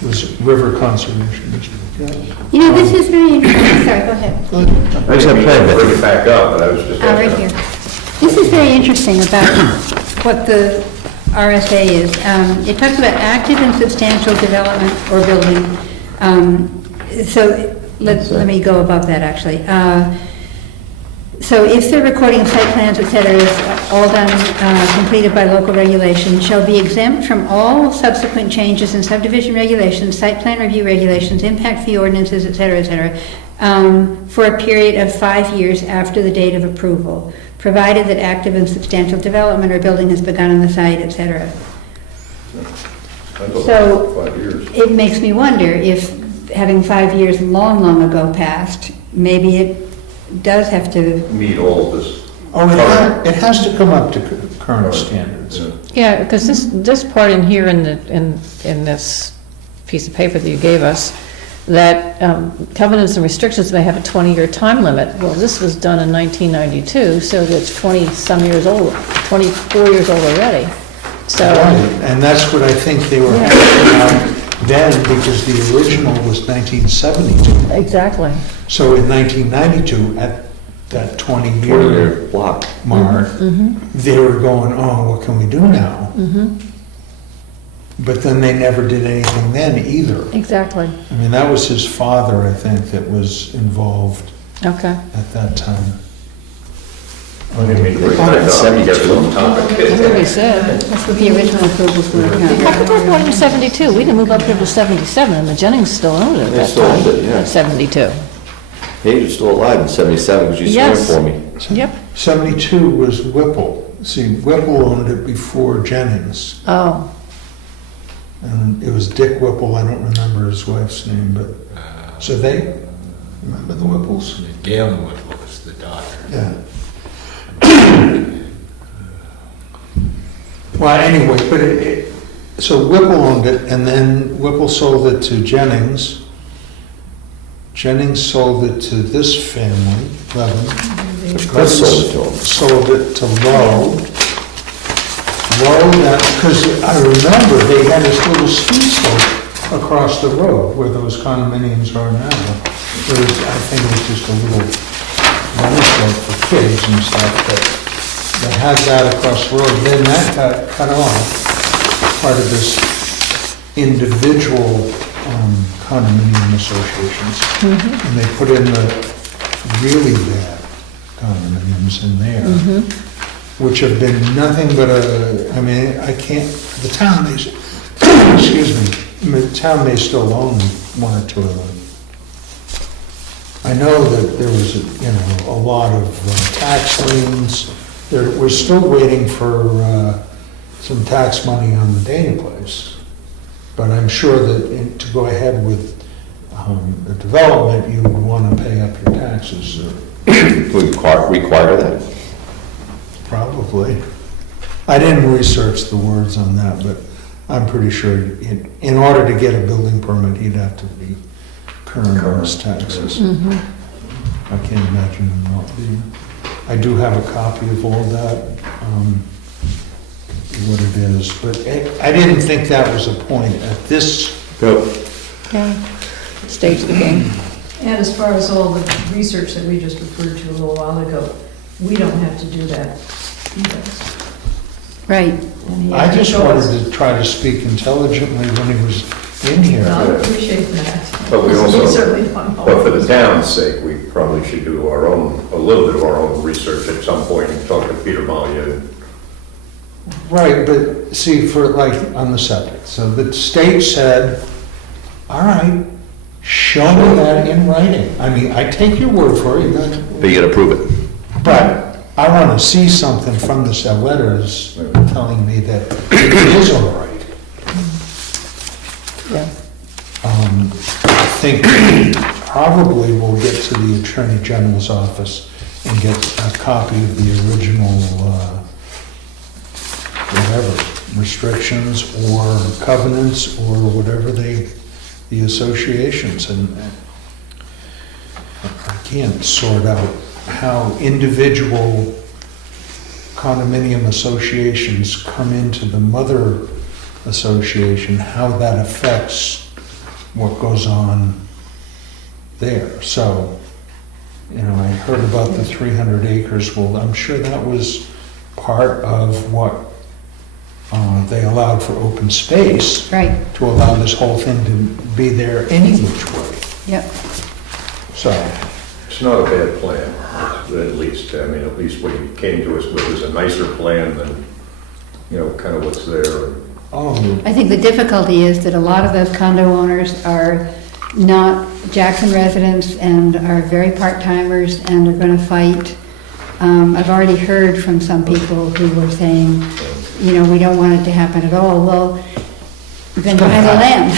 It was River Conservation District, yeah. this is very interesting, sorry, go ahead. I just have plan, Bring it back up, but I was just. Right here. This is very interesting about what the RSA is. It talks about active and substantial development or building. So let me go above that, actually. So if the recording of site plans, et cetera, is all done, completed by local regulation, shall be exempt from all subsequent changes in subdivision regulations, site plan review regulations, impact fee ordinances, et cetera, for a period of 5 years after the date of approval, provided that active and substantial development or building has begun on the site, et cetera. So- 5 years. It makes me wonder if, having 5 years long ago passed, maybe it does have to, Meet all of this. Oh, it has to come up to current standards. Yeah, because this part in here in this piece of paper that you gave us, that covenants and restrictions may have a 20-year time limit. Well, this was done in 1992, so that's 20-some years old, 24 years old already. So, Right, and that's what I think they were asking about then, because the original was 1972. exactly. So in 1992, at that 20-year block. mark, they were going, oh, what can we do now? But then they never did anything then either. Exactly. I mean, that was his father, I think, that was involved Okay. at that time. I didn't mean to They bring bought it in that up, you get a 72. little topic. That's what we said. That's what the original approvals were. How come we bought it in 72? We didn't move up here till 77, and the Jennings still owned it at They that still owned time. it, yeah. At 72. He was still alive in 77, because you Yes. swear for me. Yep. 72 was Whipple. See, Whipple owned it before Jennings. Oh, And it was Dick Whipple, I don't remember his wife's name, but, so they, remember the Whipples? Gail Whipple was the daughter. Yeah. Well, anyway, but so Whipple owned it, and then Whipple sold it to Jennings. Jennings sold it to this family, Levin. Chris sold it to him. Sold it to Lowe. Lowe, because I remember they had this little ski slope across the road where those condominiums are now. It was, I think it was just a little running slope for kids and stuff, but they had that across the road. Then that got cut off, part of this individual condominium associations. And they put in the really bad condominiums in there, which have been nothing but I mean, I can't, the town, they, excuse me, the town may still own one or two of them. I know that there was, a lot of tax liens. We're still waiting for some tax money on the Dana place. But I'm sure that to go ahead with the development, you would want to pay up your taxes, We require that? probably. I didn't research the words on that, but I'm pretty sure in order to get a building permit, he'd have to be current on his taxes. I can't imagine him not being. I do have a copy of all that, what it is, but I didn't think that was a point at this. okay. Stage of the game. And as far as all the research that we just referred to a little while ago, we don't have to do that. He does. Right. And he I has to just show us. wanted to try to speak intelligently when he was in here. I appreciate that. But we also- certainly don't know. But for the town's sake, we probably should do a little bit of our own research at some point and talk to Peter Malia. Right, but see, for like on the septic, so the state said, all right, show me that in writing. I mean, I take your word for it, But you gotta prove it. but I want to see something from the cell letters telling me that it is all right. Yeah. I think we probably will get to the Attorney General's office and get a copy of the original, whatever, restrictions or covenants or whatever the associations, and I can't sort out how individual condominium associations come into the mother association, how that affects what goes on there. So, I heard about the 300 acres. Well, I'm sure that was part of what they allowed for open space, Right, to allow this whole thing to be there any which way. yep. So, It's not a bad plan, at least. I mean, at least what he came to us with is a nicer plan than, kind of what's there. I think the difficulty is that a lot of those condo owners are not Jackson residents and are very part-timers and are going to fight. I've already heard from some people who were saying, we don't want it to happen at all. Well, then buy the land.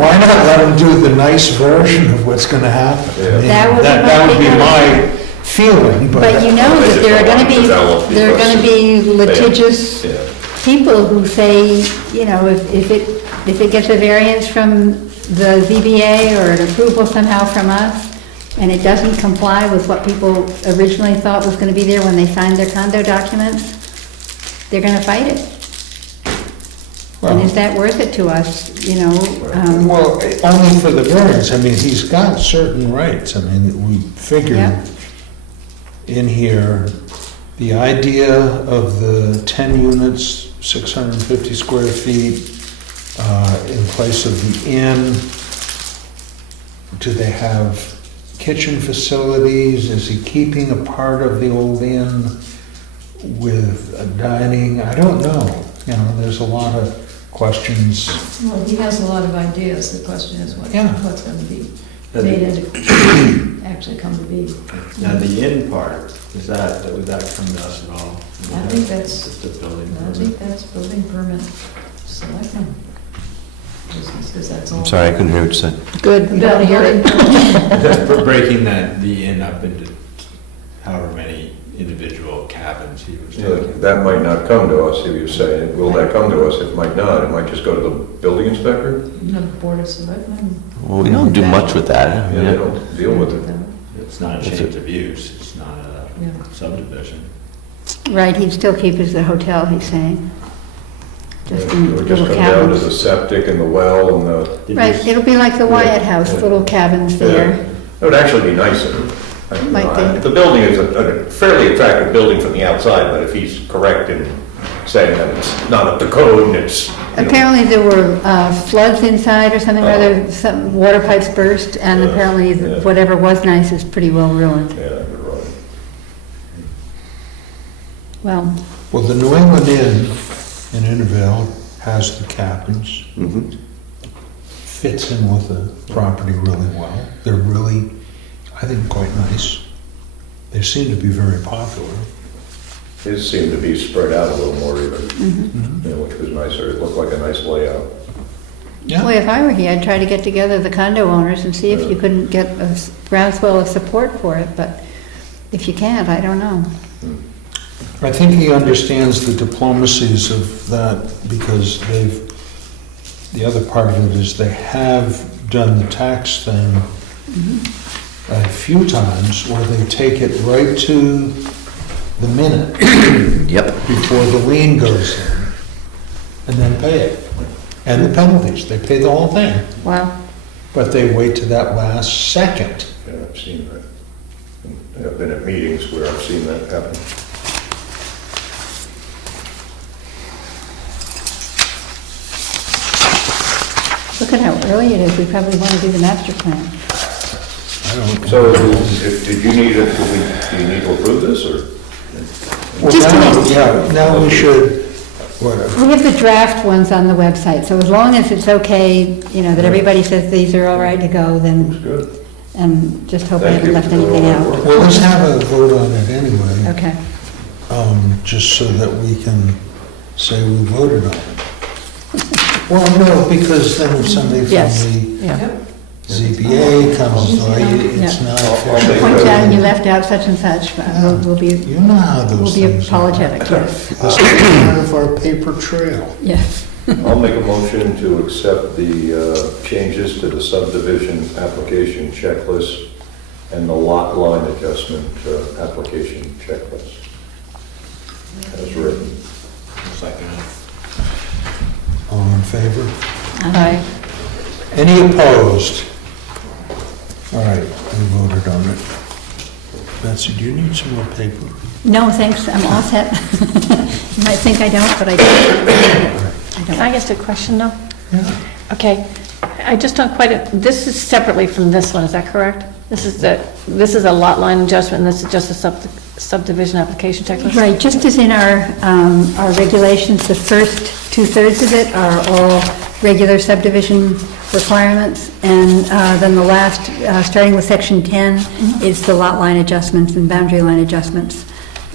why not let them do the nice version of what's going to happen? I mean, That would be that would be my my feeling, But you know that there are going to be Develop litigious Yeah. people who say, if it gets a variance from the ZBA or an approval somehow from us, and it doesn't comply with what people originally thought was going to be there when they signed their condo documents, they're going to fight it. And is that worth it to us, Well, only for the variance. I mean, he's got certain rights. I mean, we figured Yeah. in here The idea of the 10 units, 650 square feet, in place of the inn, do they have kitchen facilities? Is he keeping a part of the old inn with a dining? I don't know. You know, there's a lot of questions. Well, he has a lot of ideas, the question is Yeah. what's going to be made into, actually come to be. Now, the inn part, would that come to us at all? I think that's- Just a building I permit. think that's building permit selectment. Because that's all. I'm sorry, I couldn't hear what you said. Good, you want to hear it? For breaking the inn up into however many individual cabins he was Yeah, talking. that might not come to us, if you're saying, will that come to us? It might not, it might just go to the building inspector? No, Board of Selectmen. Well, we don't do much with that. Yeah, they don't deal with it. It's not a change of use, it's not a Yeah. subdivision. Right, he'd still keep it as a hotel, he's saying. Just It in would just little come down to cabins. the septic and the well and the, Did Right, you- it'll be like the Wyatt House, Yeah. little cabins yeah. there. It would actually be nicer. Might be. The building is a fairly attractive building from the outside, but if he's correct in saying that it's not up to code and it's, you know, Apparently there were floods inside or something, or Oh. other, some water pipes burst, and Yeah, apparently yeah. whatever was nice is pretty well ruined. yeah, you're right. Well, Well, the New England Inn in Innerville has the cabins, Mhm. fits in with the property really well. They're really, I think, quite nice. They seem to be very popular. His seemed to be spread out a little more even, Mm-hmm. you know, which was nicer. It looked like a nice layout. boy, if I were he, I'd try to get together the condo owners and see if you couldn't get a groundswell of support for it, but if you can't, I don't know. I think he understands the diplomacies of that because the other part of it is they have done the tax thing a few times where they take it right to the minute Yep. before the lien goes in and then pay it. And the penalties, they pay the whole thing, Wow. but they wait to that last second. Yeah, I've seen that. And I've been at meetings where I've seen that happen. Look at how early it is, we probably want to do the master plan. I don't. So, did you need, do you need to approve this, or? Well, Just a now, minute. yeah, now we should, whatever. We have the draft ones on the website, so as long as it's okay, you know, that everybody says these are all right to go, then, Good. and just hope I Thank haven't you. left anything out. Well, let's have a vote on it anyway. Okay. Just so that we can say we voted on it. Well, no, because then if somebody from Yes. the Yeah. ZBA comes, by, it's not I'll official. make Point out, you left out such and such, but we'll be, You know how we'll those be things are. apologetic, yes. This is part of our paper trail. Yes. I'll make a motion to accept the changes to the subdivision application checklist and the lot line adjustment application checklist as written. Second. All in favor? Aye. Any opposed? All right, we voted on it. Betsy, do you need some more paper? No, thanks, I'm all set. You might think I don't, but I don't. I Can don't. I ask a question, though? Yeah. Okay, I just don't quite, this is separately from this one, is that correct? This is a lot line adjustment, and this is just a subdivision application checklist? Right, just as in our regulations, the first two-thirds of it are all regular subdivision requirements, and then the last, starting with section 10, is the lot line adjustments and boundary line adjustments.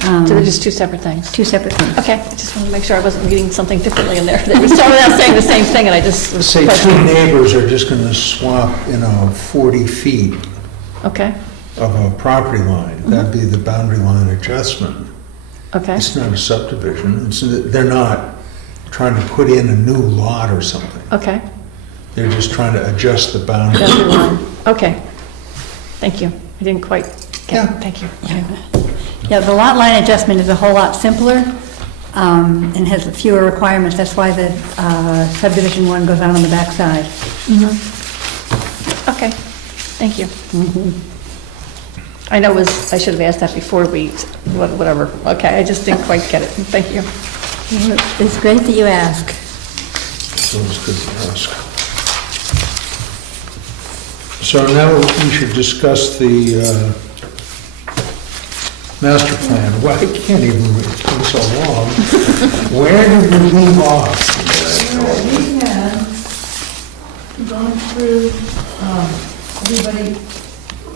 So they're just two separate things? Two separate things. Okay, I just wanted to make sure I wasn't reading something differently in there. They were starting out saying the same thing, and I just was Say two questioning. neighbors are just gonna swap, 40 feet Okay, of a property line. That'd be the boundary line adjustment. okay, It's not a subdivision. They're not trying to put in a new lot or something. okay. They're just trying to adjust the boundary. Boundary line. Okay, thank you. I didn't quite Yeah. get, thank you. Yeah, the lot line adjustment is a whole lot simpler and has fewer requirements. That's why the subdivision one goes out on the backside. Okay, thank you. I know I should have asked that before we whatever. Okay, I just didn't quite get it. Thank you. Well, it's great that you ask. So it's good to ask. So now we should discuss the master plan. Well, I can't even, it's been so long. Where did we leave off? We had gone through, everybody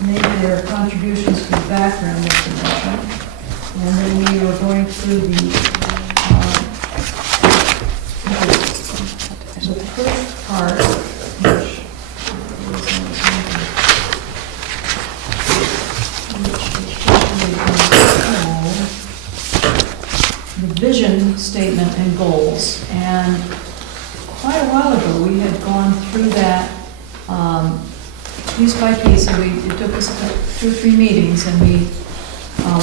made their contributions to the background information. And then we were going through the first part, which the vision statement and goals. And quite a while ago, we had gone through that piece by piece, and it took us 2 or 3 meetings, and we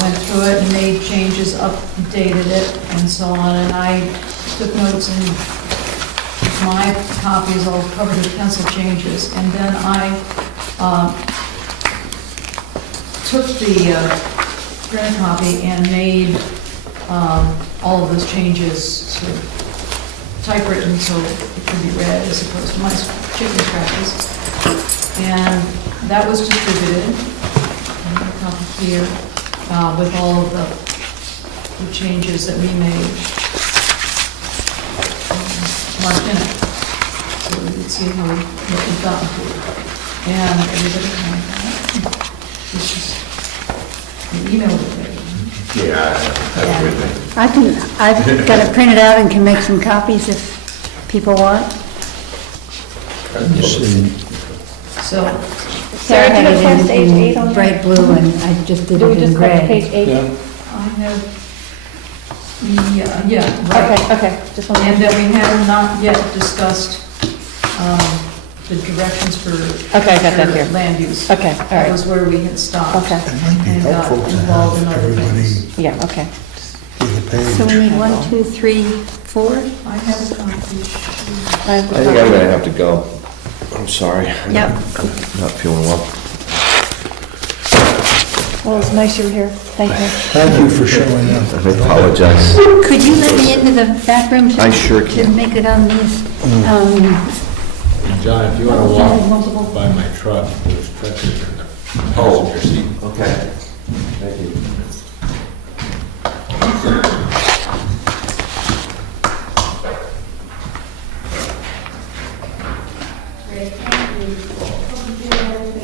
went through it and made changes, updated it, and so on. And I took notes, and my copies all covered with pencil changes. And then I took the printed copy and made all of those changes sort of typewritten so it could be read as opposed to my chicken scratches. And that was distributed, and a copy here, with all of the changes that we made marked in it. So we could see how what we've gotten to. And everybody had that. This is an email with it. Yeah, that's with me. I've got it printed out and can make some copies if people want. You see, So, Sarah had do you have it page 8 on in there? bright blue and I just did Do we it in just go to page gray. 8? yeah, I have, yeah, right. Okay, just want to. And then we have not yet discussed the directions for. Okay, I got that for here. Land use. Okay, all That right. was where we had stopped. Okay, it might be And got helpful to involved in have other everybody things. yeah, okay. with a So we page. need 1, 2, 3, 4. I have a copy. I I think I'm gonna have to go. I'm sorry. Yep. I'm not feeling well. Well, it's nice you were here. Thank you. Thank you for showing up. I apologize. Could you let me into the back room to? I sure To can. make it on these, John, if you want to walk by my truck, there's pressure in the passenger seat. Okay. Thank you.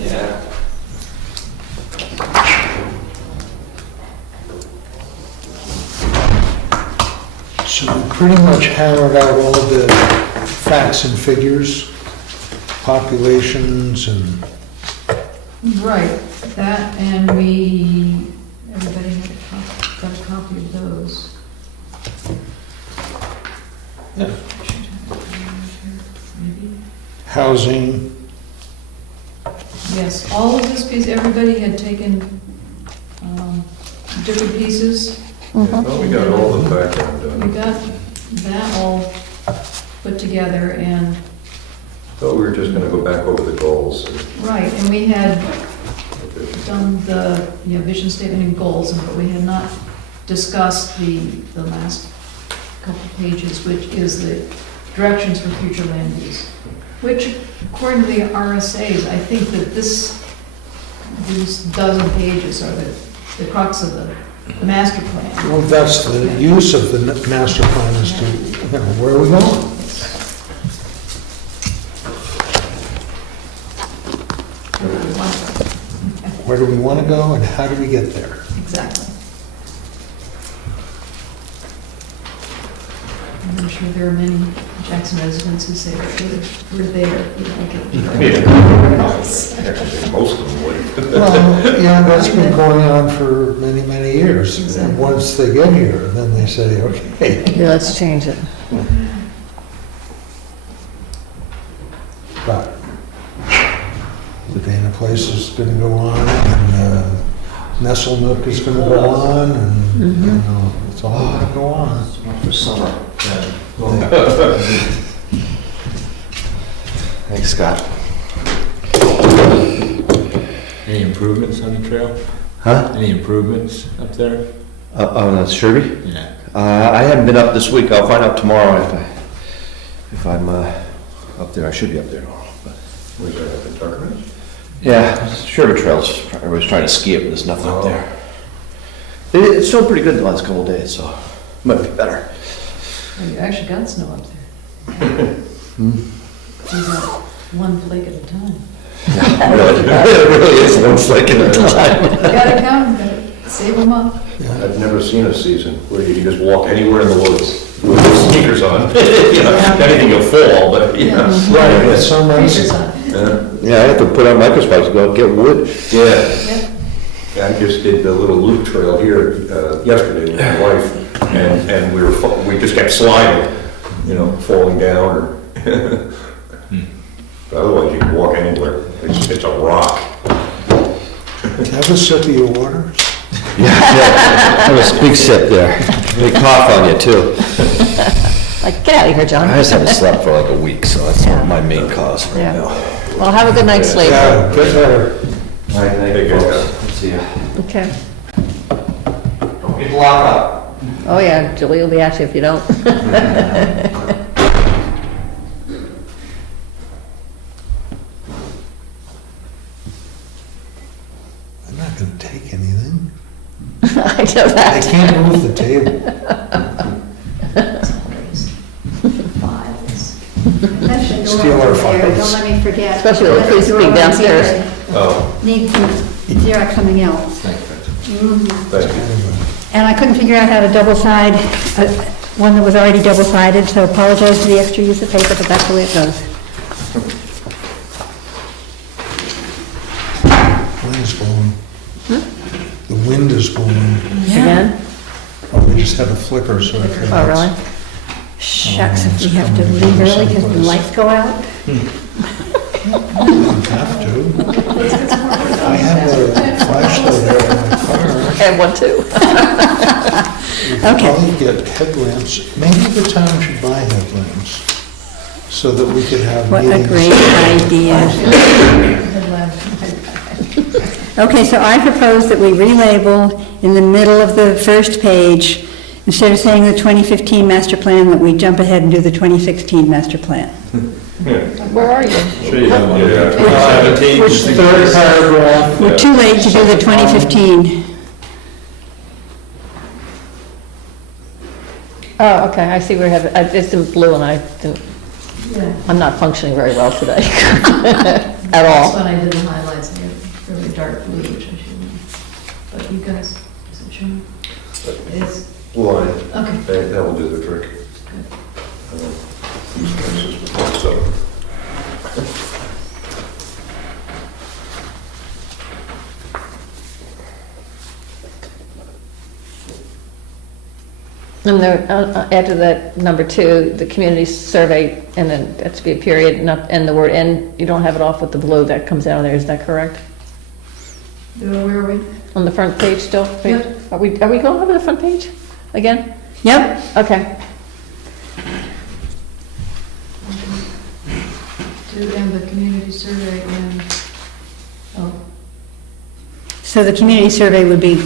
Yeah. So we pretty much hammered out all the facts and figures, populations and, Right, that, and everybody had got a copy of those. Yeah. Maybe. housing. Yes, all of this piece, everybody had taken different pieces. Well, we got all the background We done. got that all put together and, Thought we were just gonna go back over the goals. right, and we had done the, vision statement and goals, but we had not discussed the last couple pages, which is the directions for future land use. Which, according to the RSA's, I think that these dozen pages are the crux of the master plan. Well, that's the use of the master plan is to, where are we going? Where do we want to go and how do we get there? Exactly. And I'm sure there are many Jackson residents who say that we're there, we don't get to go anywhere else. Actually, most of them would. Well, yeah, that's been going on for many, many years. And Exactly. once they get here, then they say, okay. Yeah, let's change it. But the Dana Place is going to go on, and Nestle Nook is going to go on, and it's all going to go on. For summer. Thanks, Scott. Any improvements on the trail? Huh? Any improvements up there? Oh, that's Sherby? Yeah. I haven't been up this week. I'll find out tomorrow if I'm up there. I should be up there tomorrow. But Where's that, up in Tucker's? yeah, Sherby Trails. I was trying to ski it, but there's nothing up there. It's still pretty good the last couple of days, so might be better. Well, you actually got snow up there. You got one flake at a time. It really is one flake at a time. You gotta count them, gotta save them up. I've never seen a season where you can just walk anywhere in the woods with your sneakers on. You know, if anything, you'll fall, but, you know. Right, but some months, Pictures on. Yeah. Yeah, I have to put on microspikes to go out and get wood. Yeah. I just did the little loop trail here yesterday with my wife, and we just kept sliding, you know, falling down or. Otherwise, you can walk anywhere. It's a rock. have a sip of your water. Have a big sip there. They cough on you too. Like, get out of here, John. I just haven't slept for like a week, so that's my main cause right Yeah. now. Well, have a good night's sleep. Yeah, get better. All right, thank Take you, care. folks. See ya. Okay. Don't get locked up. Oh, yeah, Julie will be at you if you don't. I'm not gonna take anything. I know I that. can't move the table. Files. Steal our files. Don't let me forget. Especially with the police being downstairs. Oh, Need to Xerox something else. thank you. And I couldn't figure out how to double-side one that was already double-sided, so apologize for the extra use of paper, but that's the way it goes. Wind's blowing. The wind is blowing. Again? Oh, we just had a flicker, so I figured. Oh, really? Shucks, if we have to leave early because the lights go out. Don't have to. I have a flashlight out in my car. I have one too. We could Okay. probably get headlamps. Maybe the town should buy headlamps so that we could have What a meetings. great idea. Okay, so I propose that we relabel in the middle of the first page, instead of saying the 2015 master plan, that we jump ahead and do the 2016 master plan. Where are you? Third paragraph. We're too late to do the 2015. Oh, okay, I see where you have it. It's in blue and I didn't, I'm not functioning very well today. At That's all. when I did the highlights, and they're really dark blue, which I shouldn't. But you guys, is it showing? It is. Line, Okay. that will do the trick. These places with lots of- And there, after that, number 2, the community survey, and then that's to be a period, not, and the word "and," you don't have it off with the blue, that comes out of there, is that correct? Where are we? On the front page still? Yep. Are we going over the front page again? Yep, Okay. To end the community survey and, oh, so the community survey would be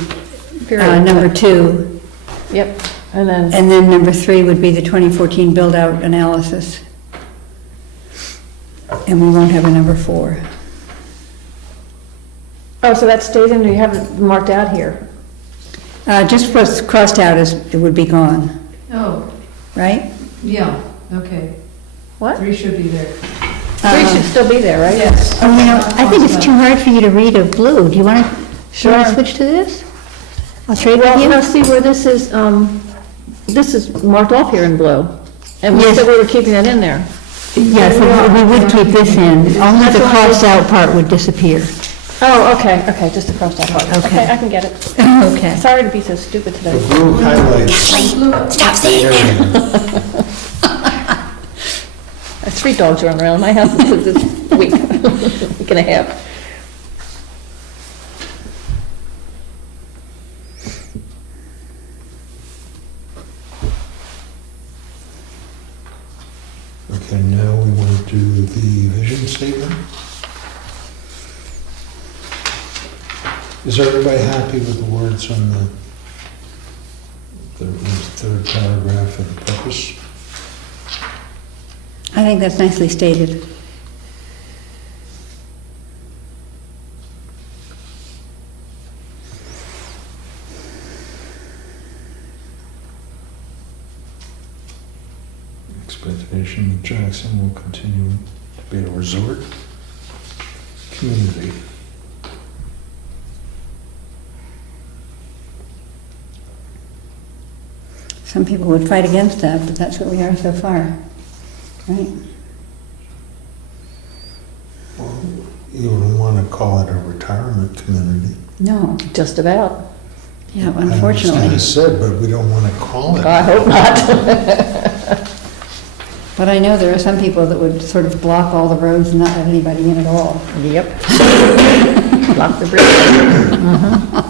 Period. number 2, Yep, and then, and then number 3 would be the 2014 build-out analysis. And we won't have a number 4. oh, so that stays in, you have it marked out here? Just what's crossed out is, it would be gone, oh, right? yeah, okay. What? 3 should be there. 3 should still be there, right? Yes. Oh, you know, I think it's too hard for you to read a blue. Do you want to Sure. switch to this? I'll trade Well, with now you. see where this is marked off here in blue. And we Yes. said we were keeping that in there. Yes, we would keep this in. Only the crossed out part would disappear. Oh, okay, just across that part. Okay. Okay, I can get it. Okay. Sorry to be so stupid today. The blue highlights. There's 3 dogs running around my house this week, week and a half. Okay, now we want to do the vision statement. Is everybody happy with the words on the the third paragraph of the purpose. I think that's nicely stated. Expectation that Jackson will continue to be a resort community. Some people would fight against that, but that's what we are so far, right? You wouldn't want to call it a retirement community. No, Just about. yeah, I unfortunately. said, but we don't want to call it. I hope not. But I know there are some people that would sort of block all the roads and not let anybody in at all. Yep. Lock the bridge.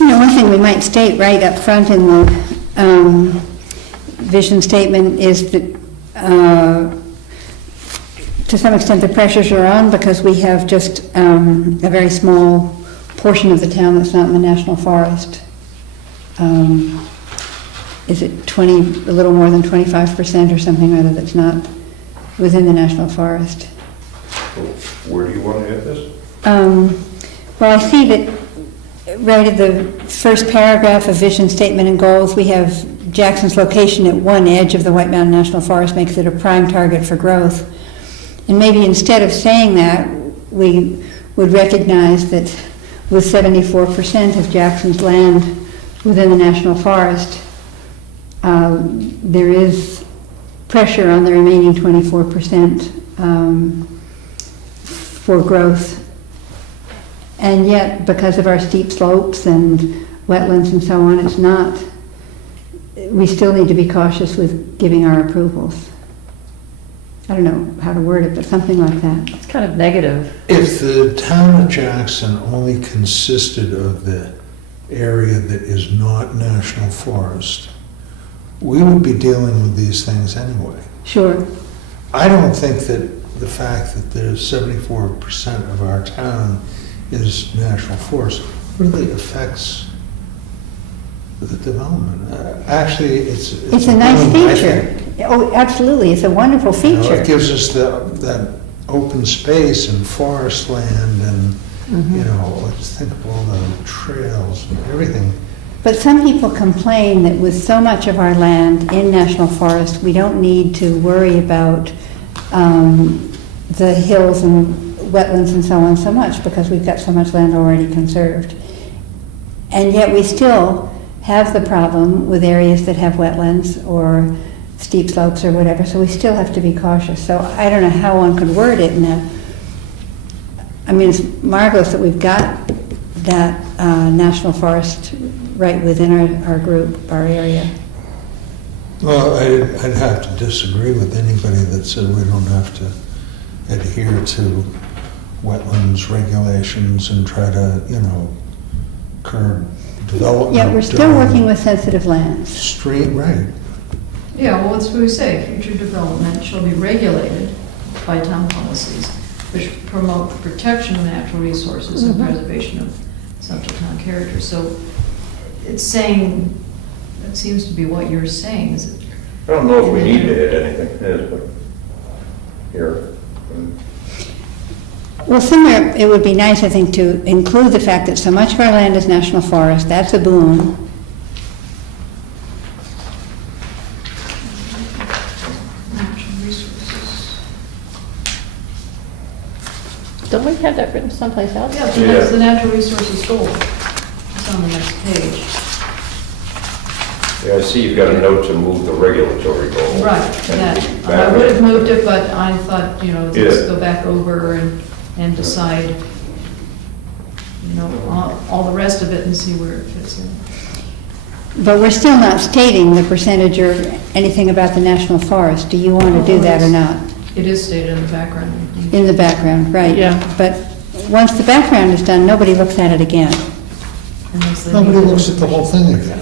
You know, one thing we might state right up front in the vision statement is that, to some extent, the pressures are on because we have just a very small portion of the town that's not in the national forest. Is it 20, a little more than 25% or something rather that's not within the national forest? Where do you want to get this? Well, I see that right at the first paragraph of vision statement and goals, we have Jackson's location at one edge of the White Mountain National Forest makes it a prime target for growth. And maybe instead of saying that, we would recognize that with 74% of Jackson's land within the national forest, there is pressure on the remaining 24% for growth. And yet, because of our steep slopes and wetlands and so on, it's not, we still need to be cautious with giving our approvals. I don't know how to word it, but something like that. It's kind of negative. If the town of Jackson only consisted of the area that is not national forest, we would be dealing with these things anyway. Sure. I don't think that the fact that there's 74% of our town is national forest really affects the development. Actually, it's It's a nice boon, I feature. think. Oh, absolutely, it's a wonderful You know, feature. it gives us that open space and forest land and, you know, let's think of all the trails and everything. But some people complain that with so much of our land in national forest, we don't need to worry about the hills and wetlands and so on so much because we've got so much land already conserved. And yet we still have the problem with areas that have wetlands or steep slopes or whatever, so we still have to be cautious. So I don't know how one could word it in a, I mean, it's marvelous that we've got that national forest right within our group, our area. Well, I'd have to disagree with anybody that said we don't have to adhere to wetlands regulations and try to, you know, curb development. Yeah, we're still during working with sensitive lands. Street, right. Yeah, well, that's what we say, future development shall be regulated by town policies which promote protection of natural resources and preservation of central town character. So it's saying, that seems to be what you're saying, is it? I don't know if we need to hit anything, but here. Well, somewhere, it would be nice, I think, to include the fact that so much of our land is national forest, that's a boon. Natural resources. Don't we have that written someplace else? Yeah, so that's the natural resources goal. It's on the next page. Yeah, I see you've got a note to move the regulatory goal. Right, that, I would have moved it, but I thought, you know, let's Yeah. go back over and decide, you know, all the rest of it and see where it fits in. But we're still not stating the percentage or anything about the national forest. Do you want to do that or not? It is stated in the background. In the background, right. Yeah. But once the background is done, nobody looks at it again. Unless they Nobody need to- looks at the whole thing again.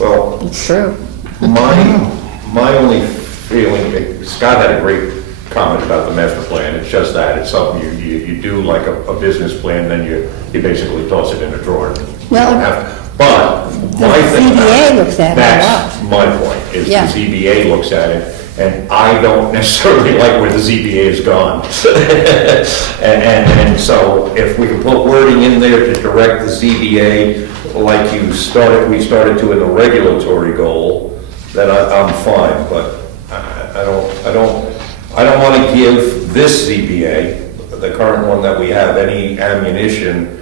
Well, It's true. my only feeling, Scott had a great comment about the master plan, it's just that, it's something you do like a business plan, then you basically toss it in a drawer. You Well, don't have- But the my thing. ZBA looks at it a That's my point, is the Yeah. ZBA looks at it, and I don't necessarily like where the ZBA has gone. And so if we can put wording in there to direct the ZBA, like we started to in the regulatory goal, then I'm fine, but I don't want to give this ZBA, the current one that we have, any ammunition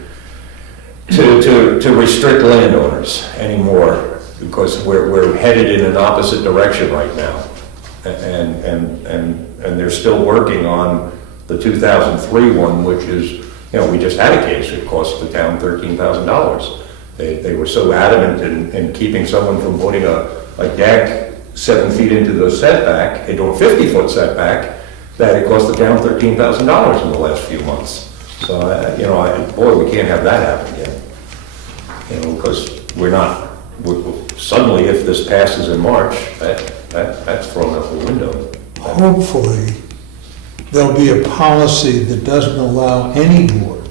to restrict landowners anymore, because we're headed in an opposite direction right now. And they're still working on the 2003 one, which is, we just had a case, it cost the town $13,000. They were so adamant in keeping someone from putting a deck 7 feet into the setback, into a 50-foot setback, that it cost the town $13,000 in the last few months. So, boy, we can't have that happen again. Because suddenly, if this passes in March, that's thrown out the window. Hopefully, there'll be a policy that doesn't allow any board,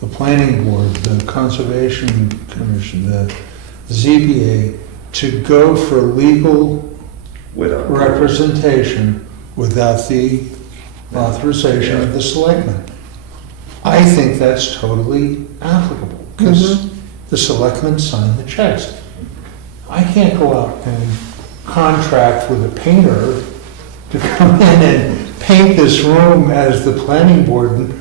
the planning board, the conservation commission, the ZBA, to go for legal Without- representation without the authorization of the selectmen. I think that's totally applicable, because the selectmen sign the checks. I can't go out and contract with a painter to come in and paint this room as the planning board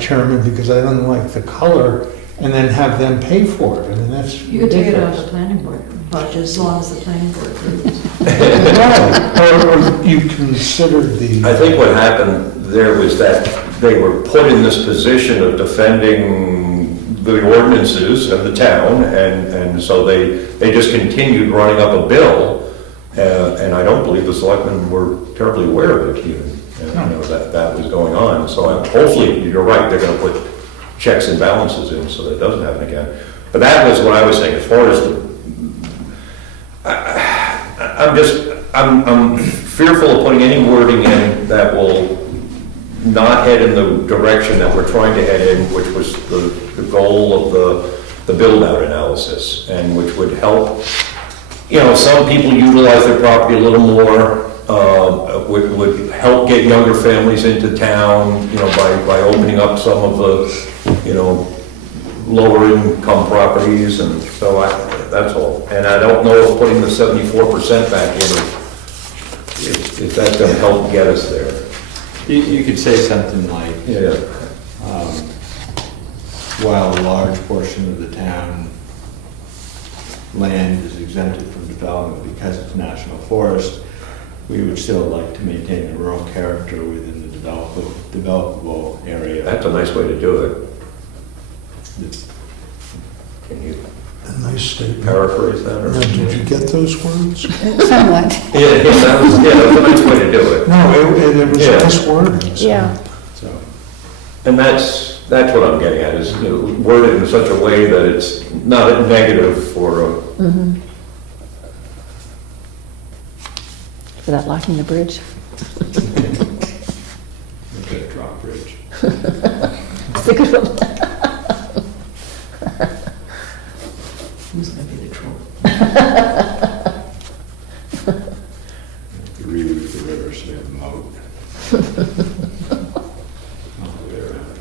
chairman because I don't like the color, and then have them pay for it. I mean, that's You could take it out of ridiculous. the planning board budget as long as the planning board approves. Right. Or you considered I the, think what happened there was that they were put in this position of defending the ordinances of the town, and so they just continued running up a bill, and I don't believe the selectmen were terribly aware of it even, that was going on. So hopefully, you're right, they're gonna put checks and balances in so that it doesn't happen again. But that was what I was saying, as far as I'm fearful of putting any wording in that will not head in the direction that we're trying to head in, which was the goal of the build-out analysis, and which would help, some people utilize their property a little more, would help get younger families into town, by opening up some of the, lower income properties, and so that's all. And I don't know if putting the 74% back in, if that's gonna help get us there. You could say something like, Yeah. while a large portion of the town land is exempted from development because it's national forest, we would still like to maintain a rural character within the developable area. That's a nice way to do it. Can you a nice statement. paraphrase that? Now, Or? did you get those words? Somewhat. Yeah, that was a nice way to do it. No, it was Yeah. nice wording. so- Yeah. So, And that's what I'm getting at, is word it in such a way that it's not a negative for, Without locking the bridge. look at drop bridge. It's a good one. Who's gonna be the troll? Reroute the river so we have a moat. All the way around.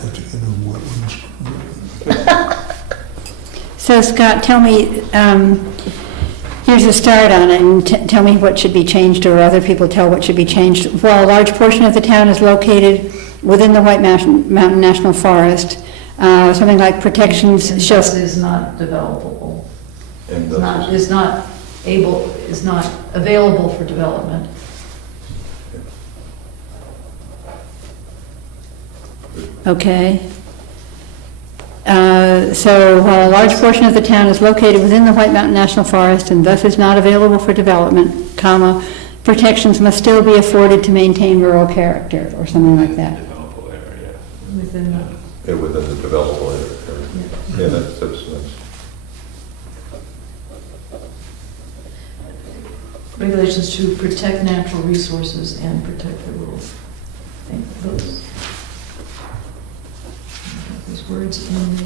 Have to get a wetlands. So Scott, tell me, here's a start on it, and tell me what should be changed, or other people tell what should be changed. While a large portion of the town is located within the White Mountain National Forest, something like protections And shall... thus is not developable. and Is not available for development. Okay. So while a large portion of the town is located within the White Mountain National Forest and thus is not available for development, comma, protections must still be afforded to maintain rural character, or something like that. Developable area. Within the, Yeah, within the developable area. Yeah, that's. regulations to protect natural resources and protect the rural. I think those words in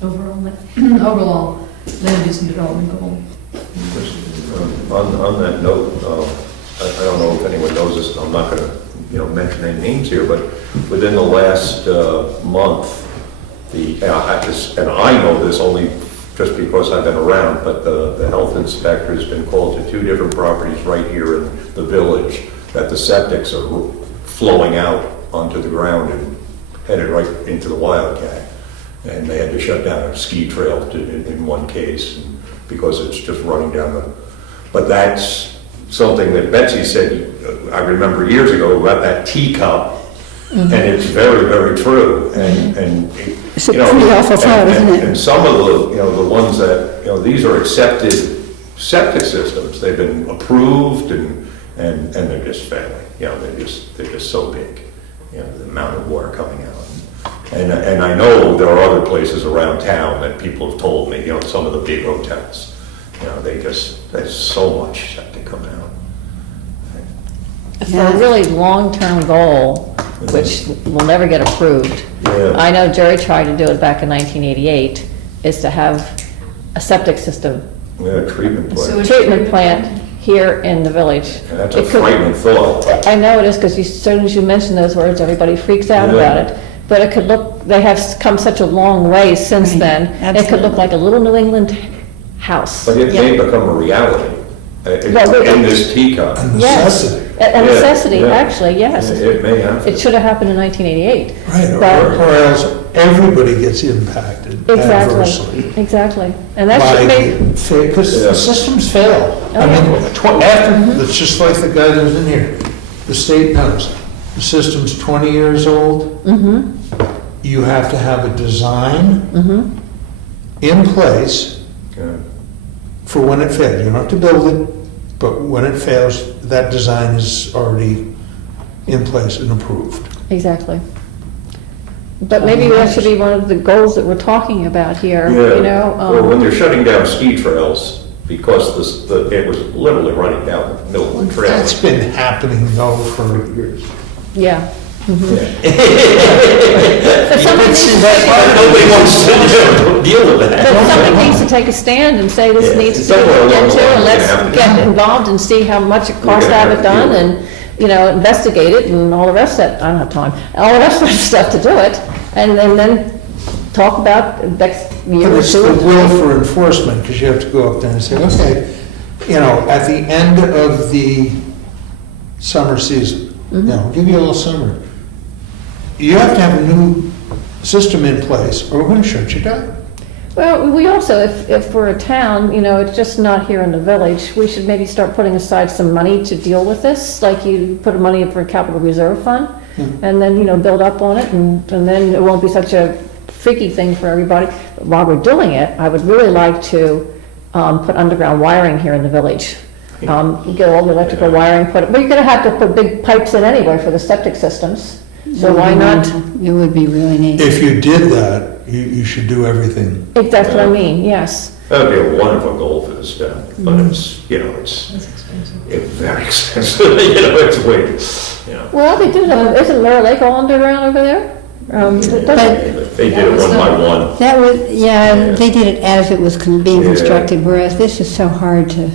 the overall land use and development goal. On that note, I don't know if anyone knows this, I'm not going to, mention any names here, but within the last month, and I know this only just because I've been around, but the health inspector has been called to 2 different properties right here in the village that the septics are flowing out onto the ground and headed right into the Wildcat. And they had to shut down a ski trail in one case because it's just running down the... But that's something that Betsy said, I remember years ago about that teacup, and it's very, very true. And It's a pretty awful thought, isn't it? And some of the ones that, these are accepted septic systems. They've been approved and they're just failing. They're just so big, the amount of water coming out. And I know there are other places around town that people have told me, some of the big hotels, there's so much septic coming out. For a really long-term goal, which will never get approved, Yeah. I know Jerry tried to do it back in 1988, is to have a septic system, Yeah, treatment So plant. treatment plant here in the village. And that's a It could- frightening thought. I know it is, because as soon as you mention those words, everybody freaks out Yeah. about it. But it could look, they have come such a long way since Right, then. It could look absolutely. like a little New England house. But it may become a reality in this teacup. Yes, Necessity. a Yeah, necessity, yeah. actually, yes. It may happen. It should have happened in 1988. Right, But- or else everybody gets impacted adversely. Exactly, exactly. And that should make, Because Yeah. the systems fail. I Oh, mean, it's just like the guy that was in here. The state knows, the system's 20 years old. You have to have a design in place Yeah. for when it fails. You don't have to build it, but when it fails, that design is already in place and approved. exactly. But maybe that should be one of the goals that we're talking about here, you know? Well, when they're shutting down ski trails, because it was literally running down the middle of the trail. That's been happening though for years. Yeah. Yeah. But somebody needs to take a- Nobody wants to deal with but that. somebody needs to take a stand and say this Yeah, needs to be somewhere looked along the into, line, and we're let's gonna have to- get involved and see how much it costs to gonna have have it to deal done, with it. and, investigate it and all the rest of that. I don't have time. All the rest of the stuff to do it, and then talk about next year But or it's the two. will for enforcement, because you have to go up there and say, okay, at the end of the summer season, I'll give you a little summer. You have to have a new system in place, or we're gonna shut you down. Well, we also, if we're a town, it's just not here in the village, we should maybe start putting aside some money to deal with this, like you put money for a capital reserve fund, and then, build up on it, and then it won't be such a freaky thing for everybody. But while we're doing it, I would really like to put underground wiring here in the village. Get all the electrical wiring put, well, you're gonna have to put big pipes in anyway for the septic systems, so why not? It would be really neat. If you did that, you should do everything. If that's what I mean, yes. That would be a wonderful goal for this town, but it's That's expensive. very expensive, it's way, Well, they do, isn't Mirror Lake all underground over there? It doesn't- They did it one by one. That was, yeah, Yeah. they did it as it was being Yeah. constructed, whereas this is so hard to,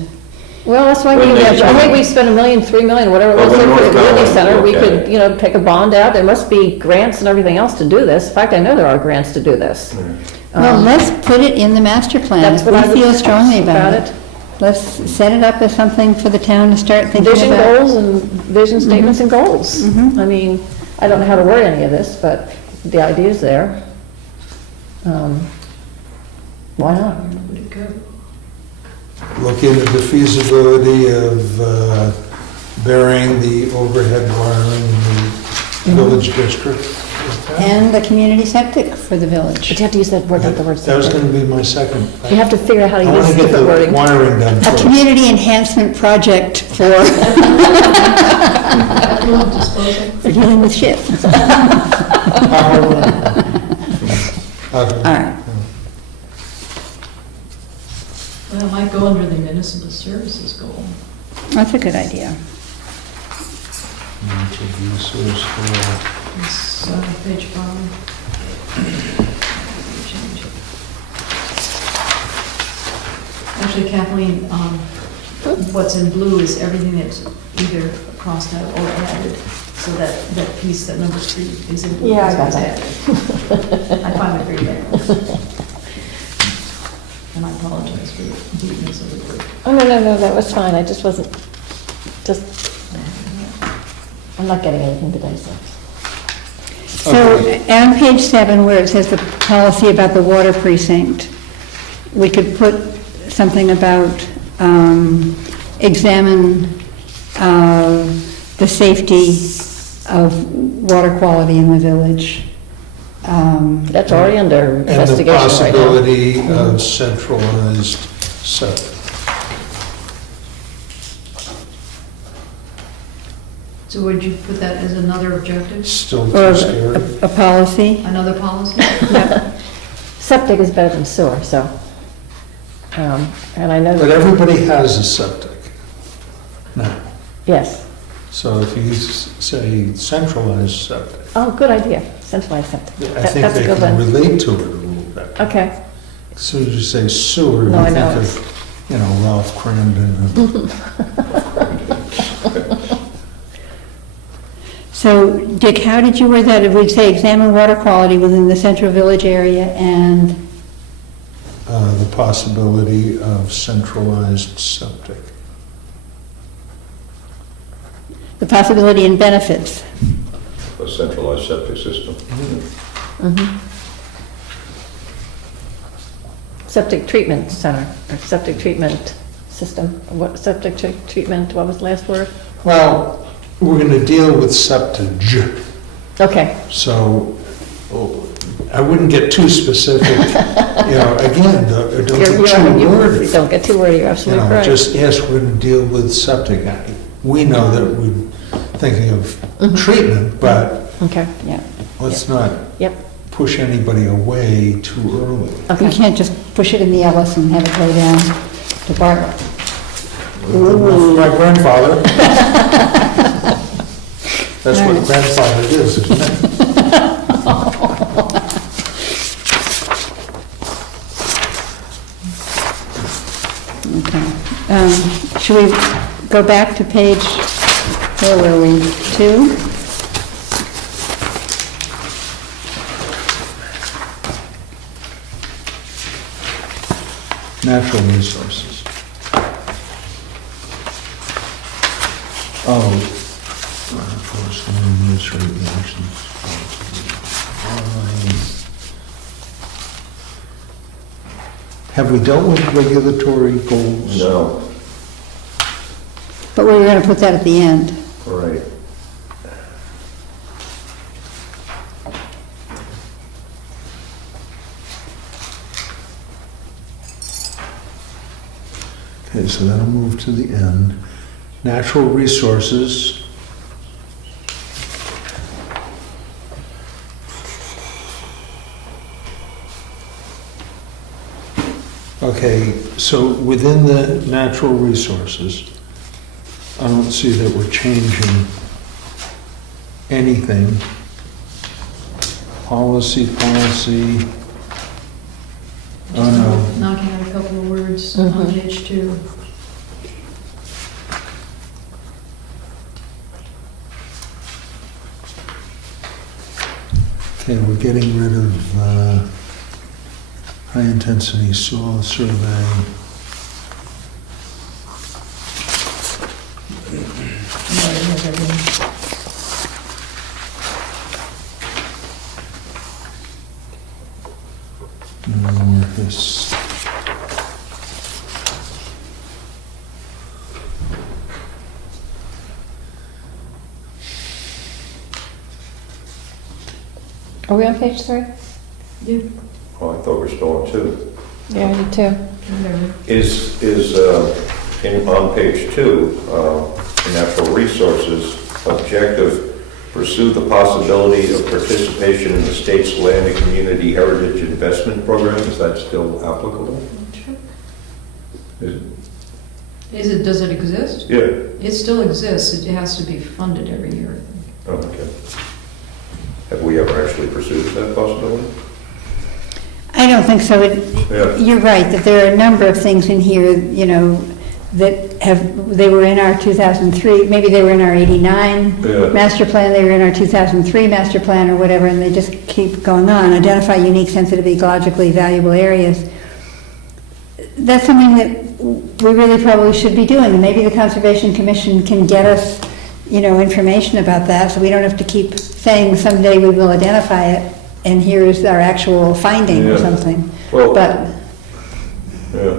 Well, that's why When they- I think we spent $1 million, $3 million, whatever it Well, was, when for the North community Carolina center, we looked could, at take a bond out, there must be grants and everything else to do this. In fact, I know there are grants to do this. well, let's put it in the master plan. That's what I We would feel strongly about about it. Let's set it up as something for the town to start thinking Vision about. goals and vision statements and goals. I mean, I don't know how to word any of this, but the idea's there. Why not? Where would it go? Look into the feasibility of burying the overhead wiring in the village district. and the community septic for the village. But you have to use that word, not the word That was septic. going to be my second. You have to figure out how to I want use to get different the wording. wiring done A first. community enhancement project for for dealing with shit. All right. Well, it might go under the municipal services goal. That's a good idea. It's page 5. Change it. Actually, Kathleen, what's in blue is everything that's either crossed out or added. So that piece, that number 3 is in blue. Yeah, I got It's that. added. I find it very bad. And I apologize for the deepness of the word. Oh, no, that was fine, I just wasn't, I'm not getting anything today, so. So on page 7, where it says the policy about the water precinct, we could put something about examine the safety of water quality in the village. That's already under And the investigation right now. possibility of centralized septic. So would you put that as another objective, Still Or too scary. a policy. another policy? Septic is better than sewer, so. And I know, But everybody has a septic now. yes. So if you say centralized septic, Oh, good idea, centralized septic. I That- think That's a they good can one. relate to it a little bit. Okay, As soon as you say sewer, you No, I think know. of, Ralph Cramden. So Dick, how did you word that? If we'd say examine water quality within the central village area and, The possibility of centralized septic. the possibility and benefits. A centralized septic system. septic treatment center, or septic treatment system, what, treatment, what was the last word? Well, we're going to deal with septage, Okay, so I wouldn't get too specific. Again, don't get too wordy. Don't get too wordy, you're absolutely correct. Just, yes, we're going to deal with septic. We know that we're thinking of treatment, but Okay, Yeah. let's not yep, push anybody away too early. You okay. can't just push it in the Ellis and have it go down to Bartlett. My grandfather. That's what grandfather is, isn't it? Okay. Should we go back to page, where were we, 2? Natural resources. Oh. Forest land use regulations. Have we dealt with regulatory goals? No, But we were going to put that at the end. right. Okay, so that'll move to the end. Natural resources. Okay, so within the natural resources, I don't see that we're changing anything. Policy. Oh, no. Knocking out a couple of words on page 2. Okay, we're getting rid of high-intensity soil survey. More his- Are we on page 3? Yeah, Oh, I thought we were still on 2. Yeah, I do too. whatever. On page 2, in natural resources, objective, pursue the possibility of participation in the state's land and community heritage investment program, is that still applicable? Is it? Does it exist? Yeah. It still exists, it has to be funded every year. Oh, okay. Have we ever actually pursued that possibility? I don't think so. Yeah. You're right, that there are a number of things in here, you know, that they were in our 2003, maybe they were in our 89 Yeah. master plan, they were in our 2003 master plan or whatever, and they just keep going on. Identify unique, sensitive, ecologically valuable areas. That's something that we really probably should be doing. And maybe the Conservation Commission can get us, you know, information about that, so we don't have to keep saying someday we will identify it, and here's our actual finding or Yeah. something. Well- But Yeah.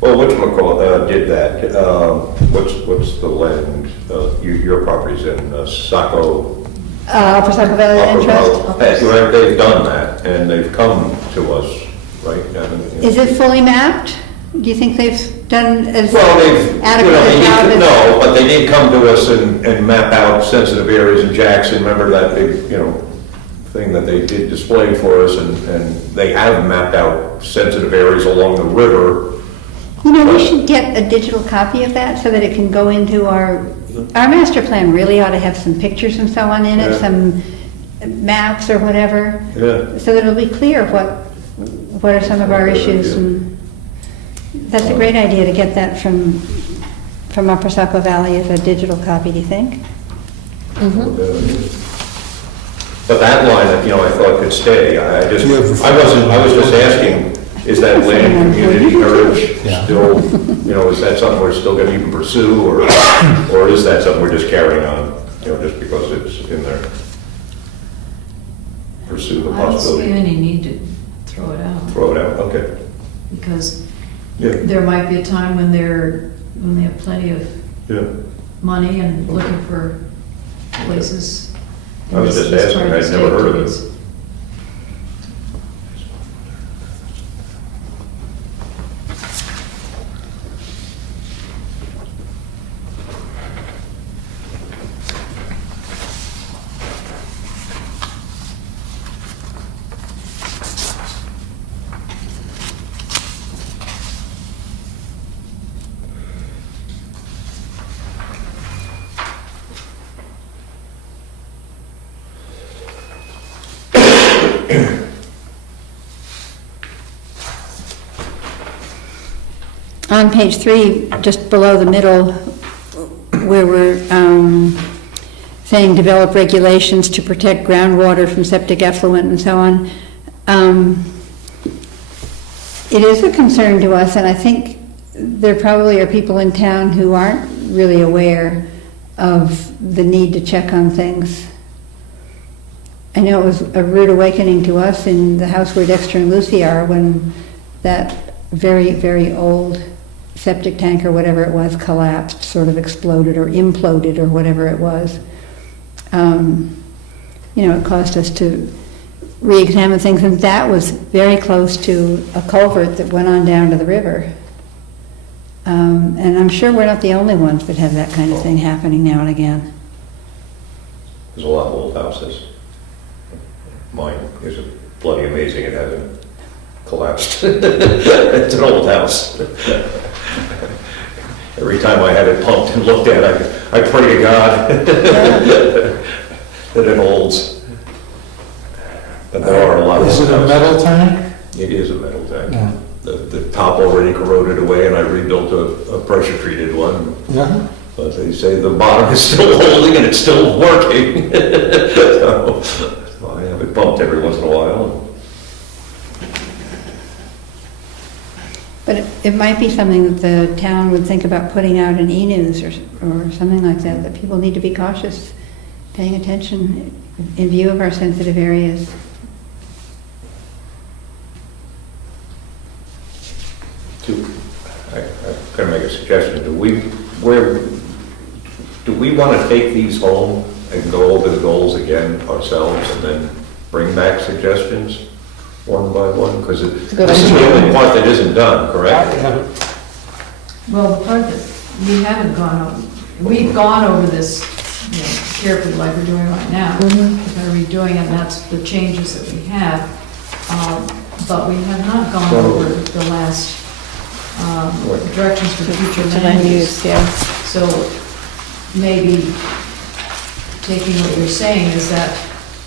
Well, whatchamacallit did that. What's the land, your property's in Saco? Upper Saco Valley Land Trust, They've done that, and they've come to us, right? is it fully mapped? Do you think they've done as Well, they've, adequate a job as? no, but they did come to us and map out sensitive areas in Jackson. Remember that big, thing that they did display for us, and they have mapped out sensitive areas along the river. You know, we should get a digital copy of that so that it can go into our master plan really ought to have some pictures and so on in it, Yeah. some maps or whatever, Yeah. so that it'll be clear what are some of our Good issues. idea. And that's a great idea to get that from Upper Saco Valley as a digital copy, do you think? But that line, I thought could stay. I was just asking, is that land and community heritage Yeah. still, is that something we're still gonna even pursue, or is that something we're just carrying on, just because it's in there? Pursue the I don't see possibility. any need to throw it out, Throw it out, okay. because Yeah, there might be a time when they have plenty of yeah. money and looking for places. I was just This asking, part I'd the never state heard of to it. use. On page 3, just below the middle, where we're saying develop regulations to protect groundwater from septic effluent and so on, it is a concern to us, and I think there probably are people in town who aren't really aware of the need to check on things. I know it was a rude awakening to us in the house where Dexter and Lucy are when that very, very old septic tank or whatever it was collapsed, sort of exploded or imploded or whatever it was. It caused us to re-examine things, and that was very close to a culvert that went on down to the river. And I'm sure we're not the only ones that have that kind of thing happening now and again. There's a lot of old houses. Mine is bloody amazing it hasn't collapsed. It's an old house. Every time I had it pumped and looked at it, I pray to God that it holds. But there are a lot of Is old it a houses. metal tank? It is a metal tank. Yeah. The top already corroded away and I rebuilt a pressure treated one. Yeah. But they say the bottom is still holding and it's still working. So I have it bumped every once in a while. But it might be something that the town would think about putting out in e-news or something like that, that people need to be cautious, paying attention in view of our sensitive areas. I'm going to make a suggestion. Do we want to take these home and go over the goals again ourselves and then bring back suggestions one by one? Because a good this is the idea. only part that isn't done, correct? Well, the part that we haven't gone over, we've gone over this, you know, carefully like we're doing right now. We're redoing it, and that's the changes that we have. But we have not gone over the last directions for future To land land use. use, yeah. So maybe taking what you're saying is that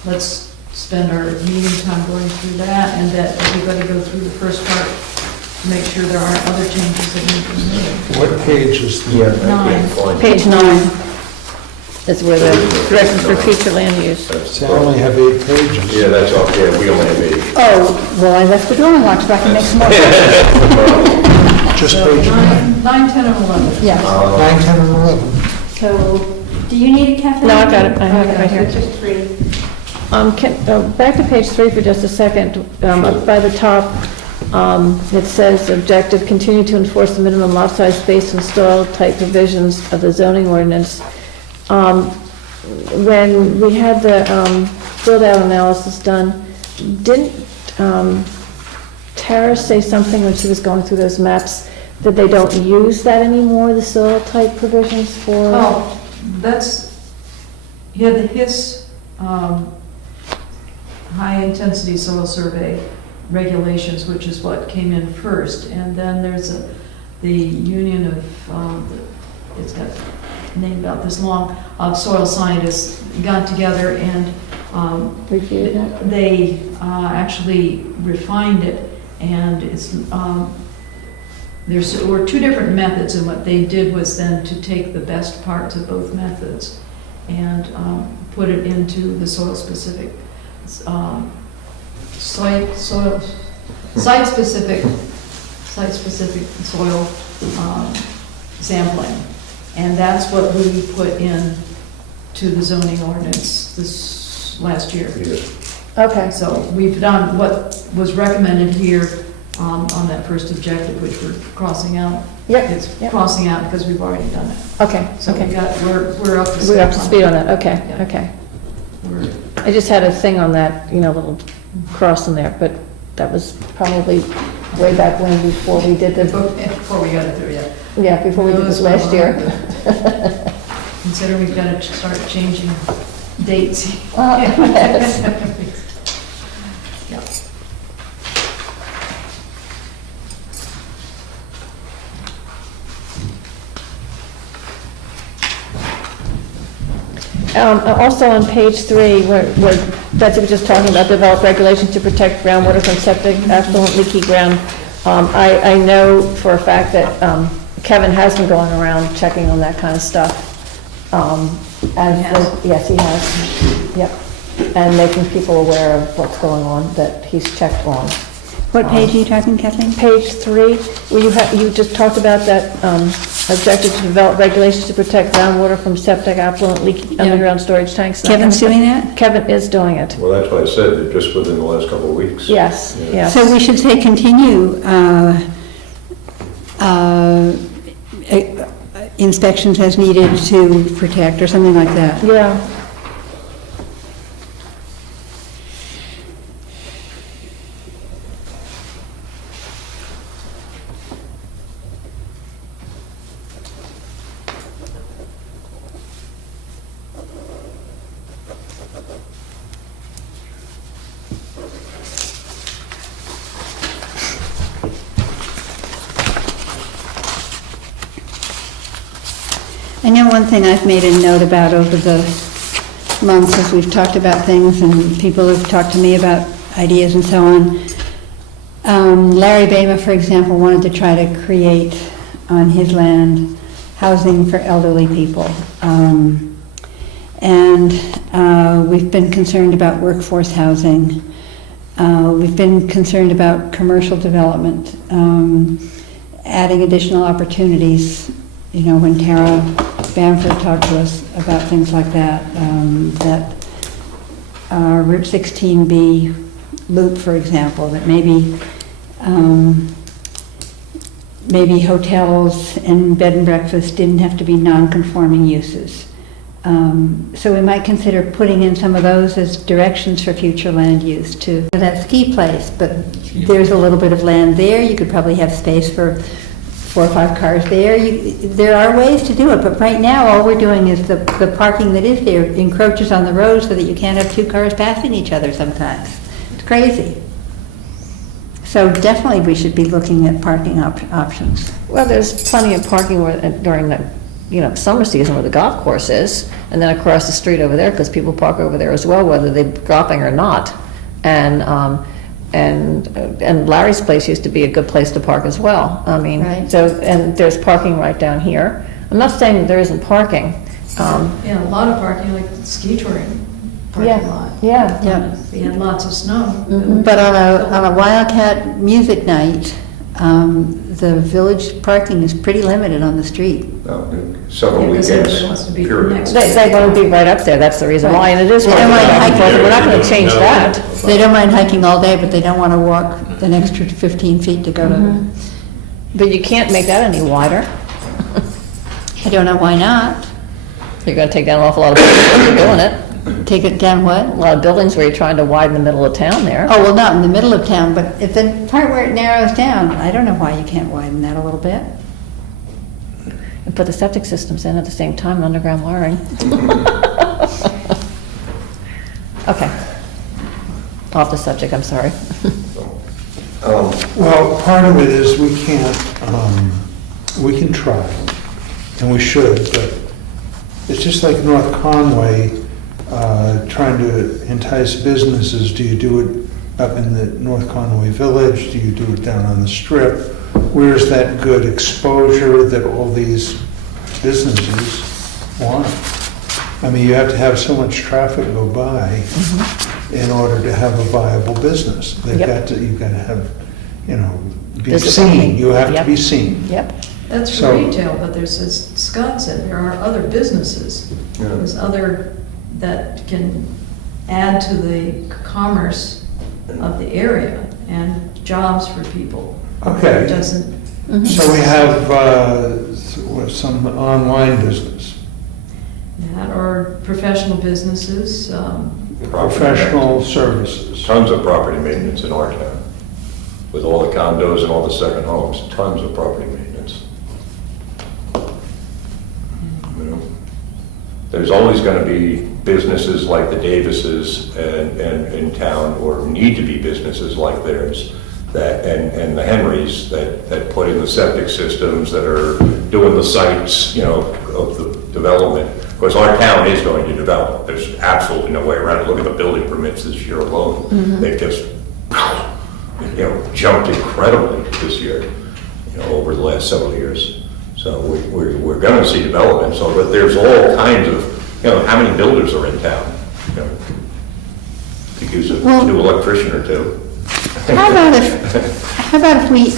let's spend our meeting time going through that, and that everybody go through the first part to make sure there aren't other changes that need to be made. What page is the? I can't find it. Page 9 is where the directions for future land use. See, I only have 8 pages. Yeah, that's all, yeah, we only have 8. Oh, well, I left the drawing box so I can make some more. Just page 9, 9, 10, and 11. Yeah. 9, 10, and 11. So, do you need it, Kathleen? No, I've got it. I have it right here. So it's just 3. Back to page 3 for just a second. Up by the top, it says, objective, continue to enforce the minimum lot size, space, and soil type provisions of the zoning ordinance. When we had the build-out analysis done, didn't Tara say something when she was going through those maps, that they don't use that anymore, the soil type provisions for? Oh, that's, yeah, the HIS, high-intensity soil survey regulations, which is what came in first, and then there's the Union of, it's got a name about this long, of soil scientists got together and Reviewed it? they actually refined it, and it's, were 2 different methods, and what they did was then to take the best parts of both methods and put it into the soil-specific, site-specific soil sampling. And that's what we put in to the zoning ordinance this last year. Okay. So we've done what was recommended here on that first objective, which we're crossing out. Yep, It's yep. crossing out because we've already done it. Okay, So okay. we're up to speed. We're up to speed on that, okay, Yeah. okay. We're- I just had a thing on that, little cross in there, but that was probably way back when, before we did the, Before we got it through, yeah. before we did this last year. Consider we've got to start changing dates. Yes. Yeah. Also on page 3, where Betsy was just talking about develop regulations to protect groundwater from septic, effluent, leaky ground. I know for a fact that Kevin has been going around checking on that kind of stuff. Yes, he has. Yep. And making people aware of what's going on, that he's checked on. What page are you talking, Kathleen? Page 3, where you just talked about that objective to develop regulations to protect groundwater from septic, affluent, leaky underground storage tanks. and that kind of Kevin's stuff. doing that? Kevin is doing it. Well, that's why I said that just within the last couple of weeks. Yes, yes. So we should say continue inspections as needed to protect, or something like that. Yeah. I know one thing I've made a note about over the months as we've talked about things and people have talked to me about ideas and so on. Larry Bama, for example, wanted to try to create on his land housing for elderly people. We've been concerned about workforce housing. We've been concerned about commercial development, adding additional opportunities. You know, when Tara Bamford talked to us about things like that, that Route 16B loop, for example, that maybe hotels and bed and breakfast didn't have to be non-conforming uses. So we might consider putting in some of those as directions for future land use to that ski place, but there's a little bit of land there, you could probably have space for 4 or 5 cars there. There are ways to do it, but right now, all we're doing is the parking that is there encroaches on the road so that you can't have 2 cars passing each other sometimes. It's crazy. So definitely we should be looking at parking options. Well, there's plenty of parking during the, summer season where the golf course is, and then across the street over there, because people park over there as well, whether they're golfing or not. And Larry's place used to be a good place to park as well. I mean, Right. and there's parking right down here. I'm not saying that there isn't parking. Yeah, a lot of parking, like the ski touring parking lot. Yeah. Yeah. They had lots of snow. But on a Wildcat music night, the village parking is pretty limited on the street. Several Yeah, 'cause weekends. everybody wants to be period. next. They want to be right up there, that's the reason why, and it is. They don't mind back and forth, hiking. We're not going to change that. They don't mind hiking all day, but they don't want to walk an extra 15 feet to go to. But you can't make that any wider. I don't know why not. You're going to take down an awful lot of buildings if you're doing it. Take it down what? A lot of buildings where you're trying to widen the middle of town there. Oh, well, not in the middle of town, but at the part where it narrows down, I don't know why you can't widen that a little bit. And put the septic systems in at the same time, underground wiring. Okay. Off the subject, I'm sorry. Well, part of it is we can try, and we should, but it's just like North Conway, trying to entice businesses. Do you do it up in the North Conway Village? Do you do it down on the Strip? Where's that good exposure that all these businesses want? I mean, you have to have so much traffic go by in order to have a viable business. They've Yep. got to, you've got to have, be Visibility. seen. You have to Yep. be seen. Yyep. That's So- retail, but there's, as Scott said, there are other businesses. There's other that can add to the commerce of the area and jobs for people. Okay. It doesn't, So we have some online business, that or professional businesses, professional services. Tons of property maintenance in our town, with all the condos and all the second homes, tons of property maintenance. You know, there's always going to be businesses like the Davises and in town, or need to be businesses like theirs, that, and the Henrys that put in the septic systems, that are doing the sites, of the development. Of course, our town is going to develop. There's absolutely no way around it. Look at the building permits this year alone. They've just, jumped incredibly this year, over the last several years. So we're going to see development. So, but there's all kinds of, how many builders are in town? Could use a Well- new electrician or two. How about if we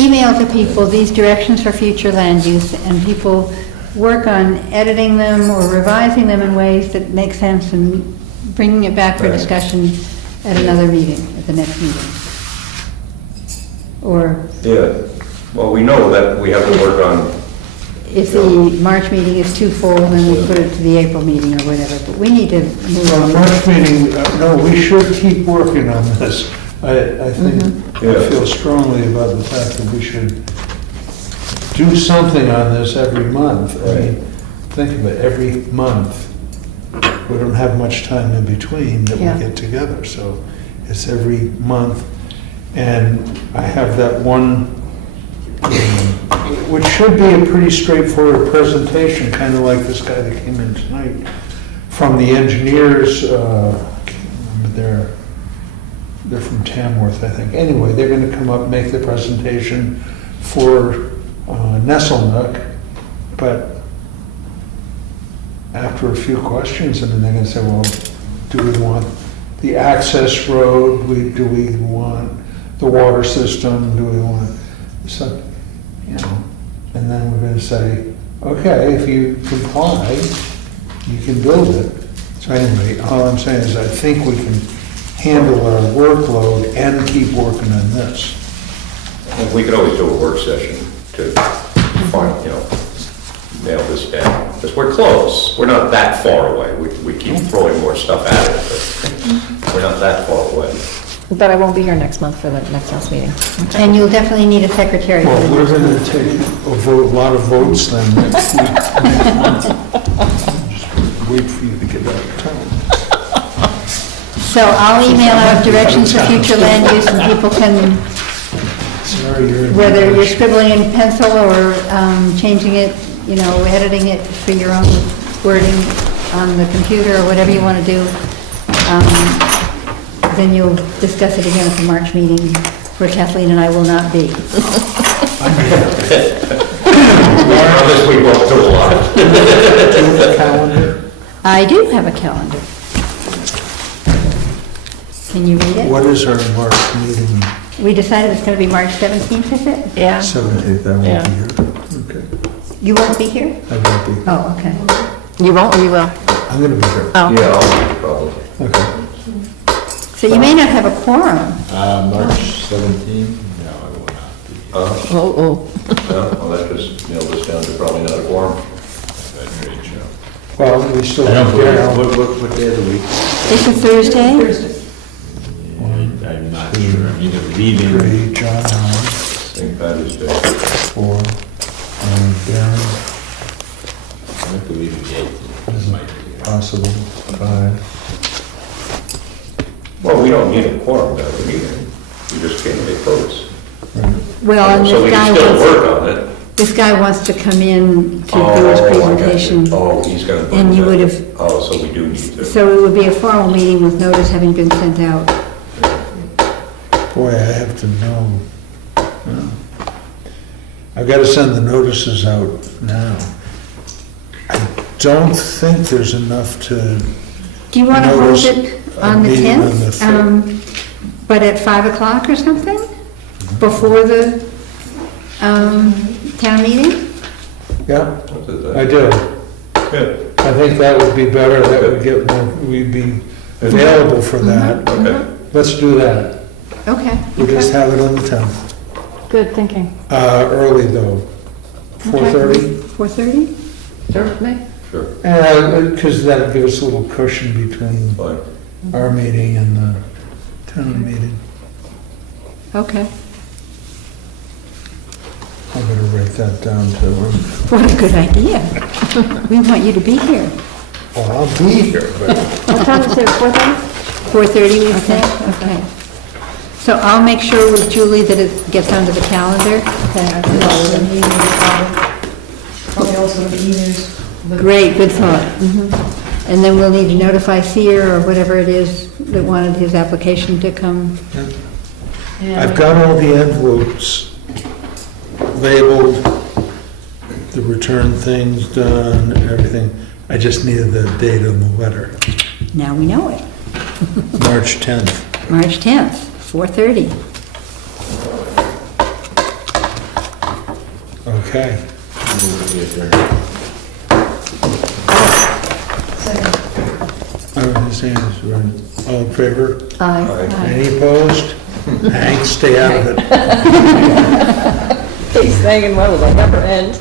email to people these directions for future land use, and people work on editing them or revising them in ways that make sense, and bringing it back for Right. discussion at another meeting, at the next meeting? Or Yeah, well, we know that we have to work on, if the March meeting is too full, then we put it to the April meeting or whatever, but we need to move Well, the on. March meeting, no, we should keep working on this. I think, I feel strongly about the fact that we should do something on this every month. I mean, think of it, every month. We don't have much time in between that we Yeah. get together, so it's every month. And I have that one, which should be a pretty straightforward presentation, kind of like this guy that came in tonight, from the engineers, I can't remember, they're from Tamworth, I think. Anyway, they're going to come up, make the presentation for Nesselnook, but after a few questions, and then they're going to say, well, do we want the access road? Do we want the water system? Do we want, so, and then we're going to say, okay, if you comply, you can build it. So anyway, all I'm saying is I think we can handle our workload and keep working on this. we could always do a work session to find, nail this down. Because we're close, we're not that far away. We keep throwing more stuff at it, but we're not that far away. But I won't be here next month for the next house meeting. And you'll definitely need a secretary for Well, the we're next going one. to take a lot of votes then next week. Just wait for you to get out of town. So I'll email out directions for future land use and people can, Sorry, you're in. whether you're scribbling in pencil or changing it, you know, editing it for your own wording on the computer or whatever you want to do. Then you'll discuss it again at the March meeting where Kathleen and I will not be. This week won't do a lot. Do you have a calendar? I do have a calendar. Can you read it? What is our March meeting? We decided it's going to be March 17th, is it? Yeah. 17th, I won't Yeah. be here. Okay, You won't be here? I won't be. Oh, okay. You won't or you will? I'm going to be here. Oh. Yeah, I'll probably. Okay. So you may not have a quorum. March 17th? No, I will not be. Oh. Well, that just nailed this down to probably not a quorum. That's a great show. Well, we still. I don't believe, yeah, what day of the week? It's a Thursday? I'm not sure, I'm either leaving. 3, John, 9, St. Patty's Day. 4, Darren, I have to leave the 18th. Might be. possible, 5. Well, we don't need a quorum at the meeting. We just can't make votes. Well, and So we can still work on it. this guy wants to come in to do his Oh, I got you. presentation. Oh, he's gonna. And you would have- Oh, so we do need to. So it would be a formal meeting with notice having been sent out. Boy, I have to know. I've got to send the notices out now. I don't think there's enough to, Do you want to hold Notice it a on the meeting on the 10th? But at 5 o'clock or something? Before the town meeting? yeah, What is I that? do. Good, I think that would be better, that would get more, we'd be available for that. okay. Let's do that. Okay. We'll just have it on the 10th. Good thinking. Early though, 4:30? 4:30? Sure, me? Sure, Because that'll give us a little cushion between fine. our meeting and the town meeting. Okay. I better write that down too. What a good idea. We want you to be here. Well, I'll be here, but What time is it, 4:30? 4:30, we said? Okay. So I'll make sure with Julie that it gets onto the calendar. Probably also the emails. Great, good thought. And then we'll need to notify Seer or whatever it is that wanted his application to come. I've got all the envelopes labeled, the return things done, everything. I just needed the date on the letter, Now we know it. March 10th. March 10th, 4:30. Okay. Move the adjourn. I was gonna say, is right. All in favor? Aye. Any opposed? Hank, stay out of it. He's saying, well, it'll never end.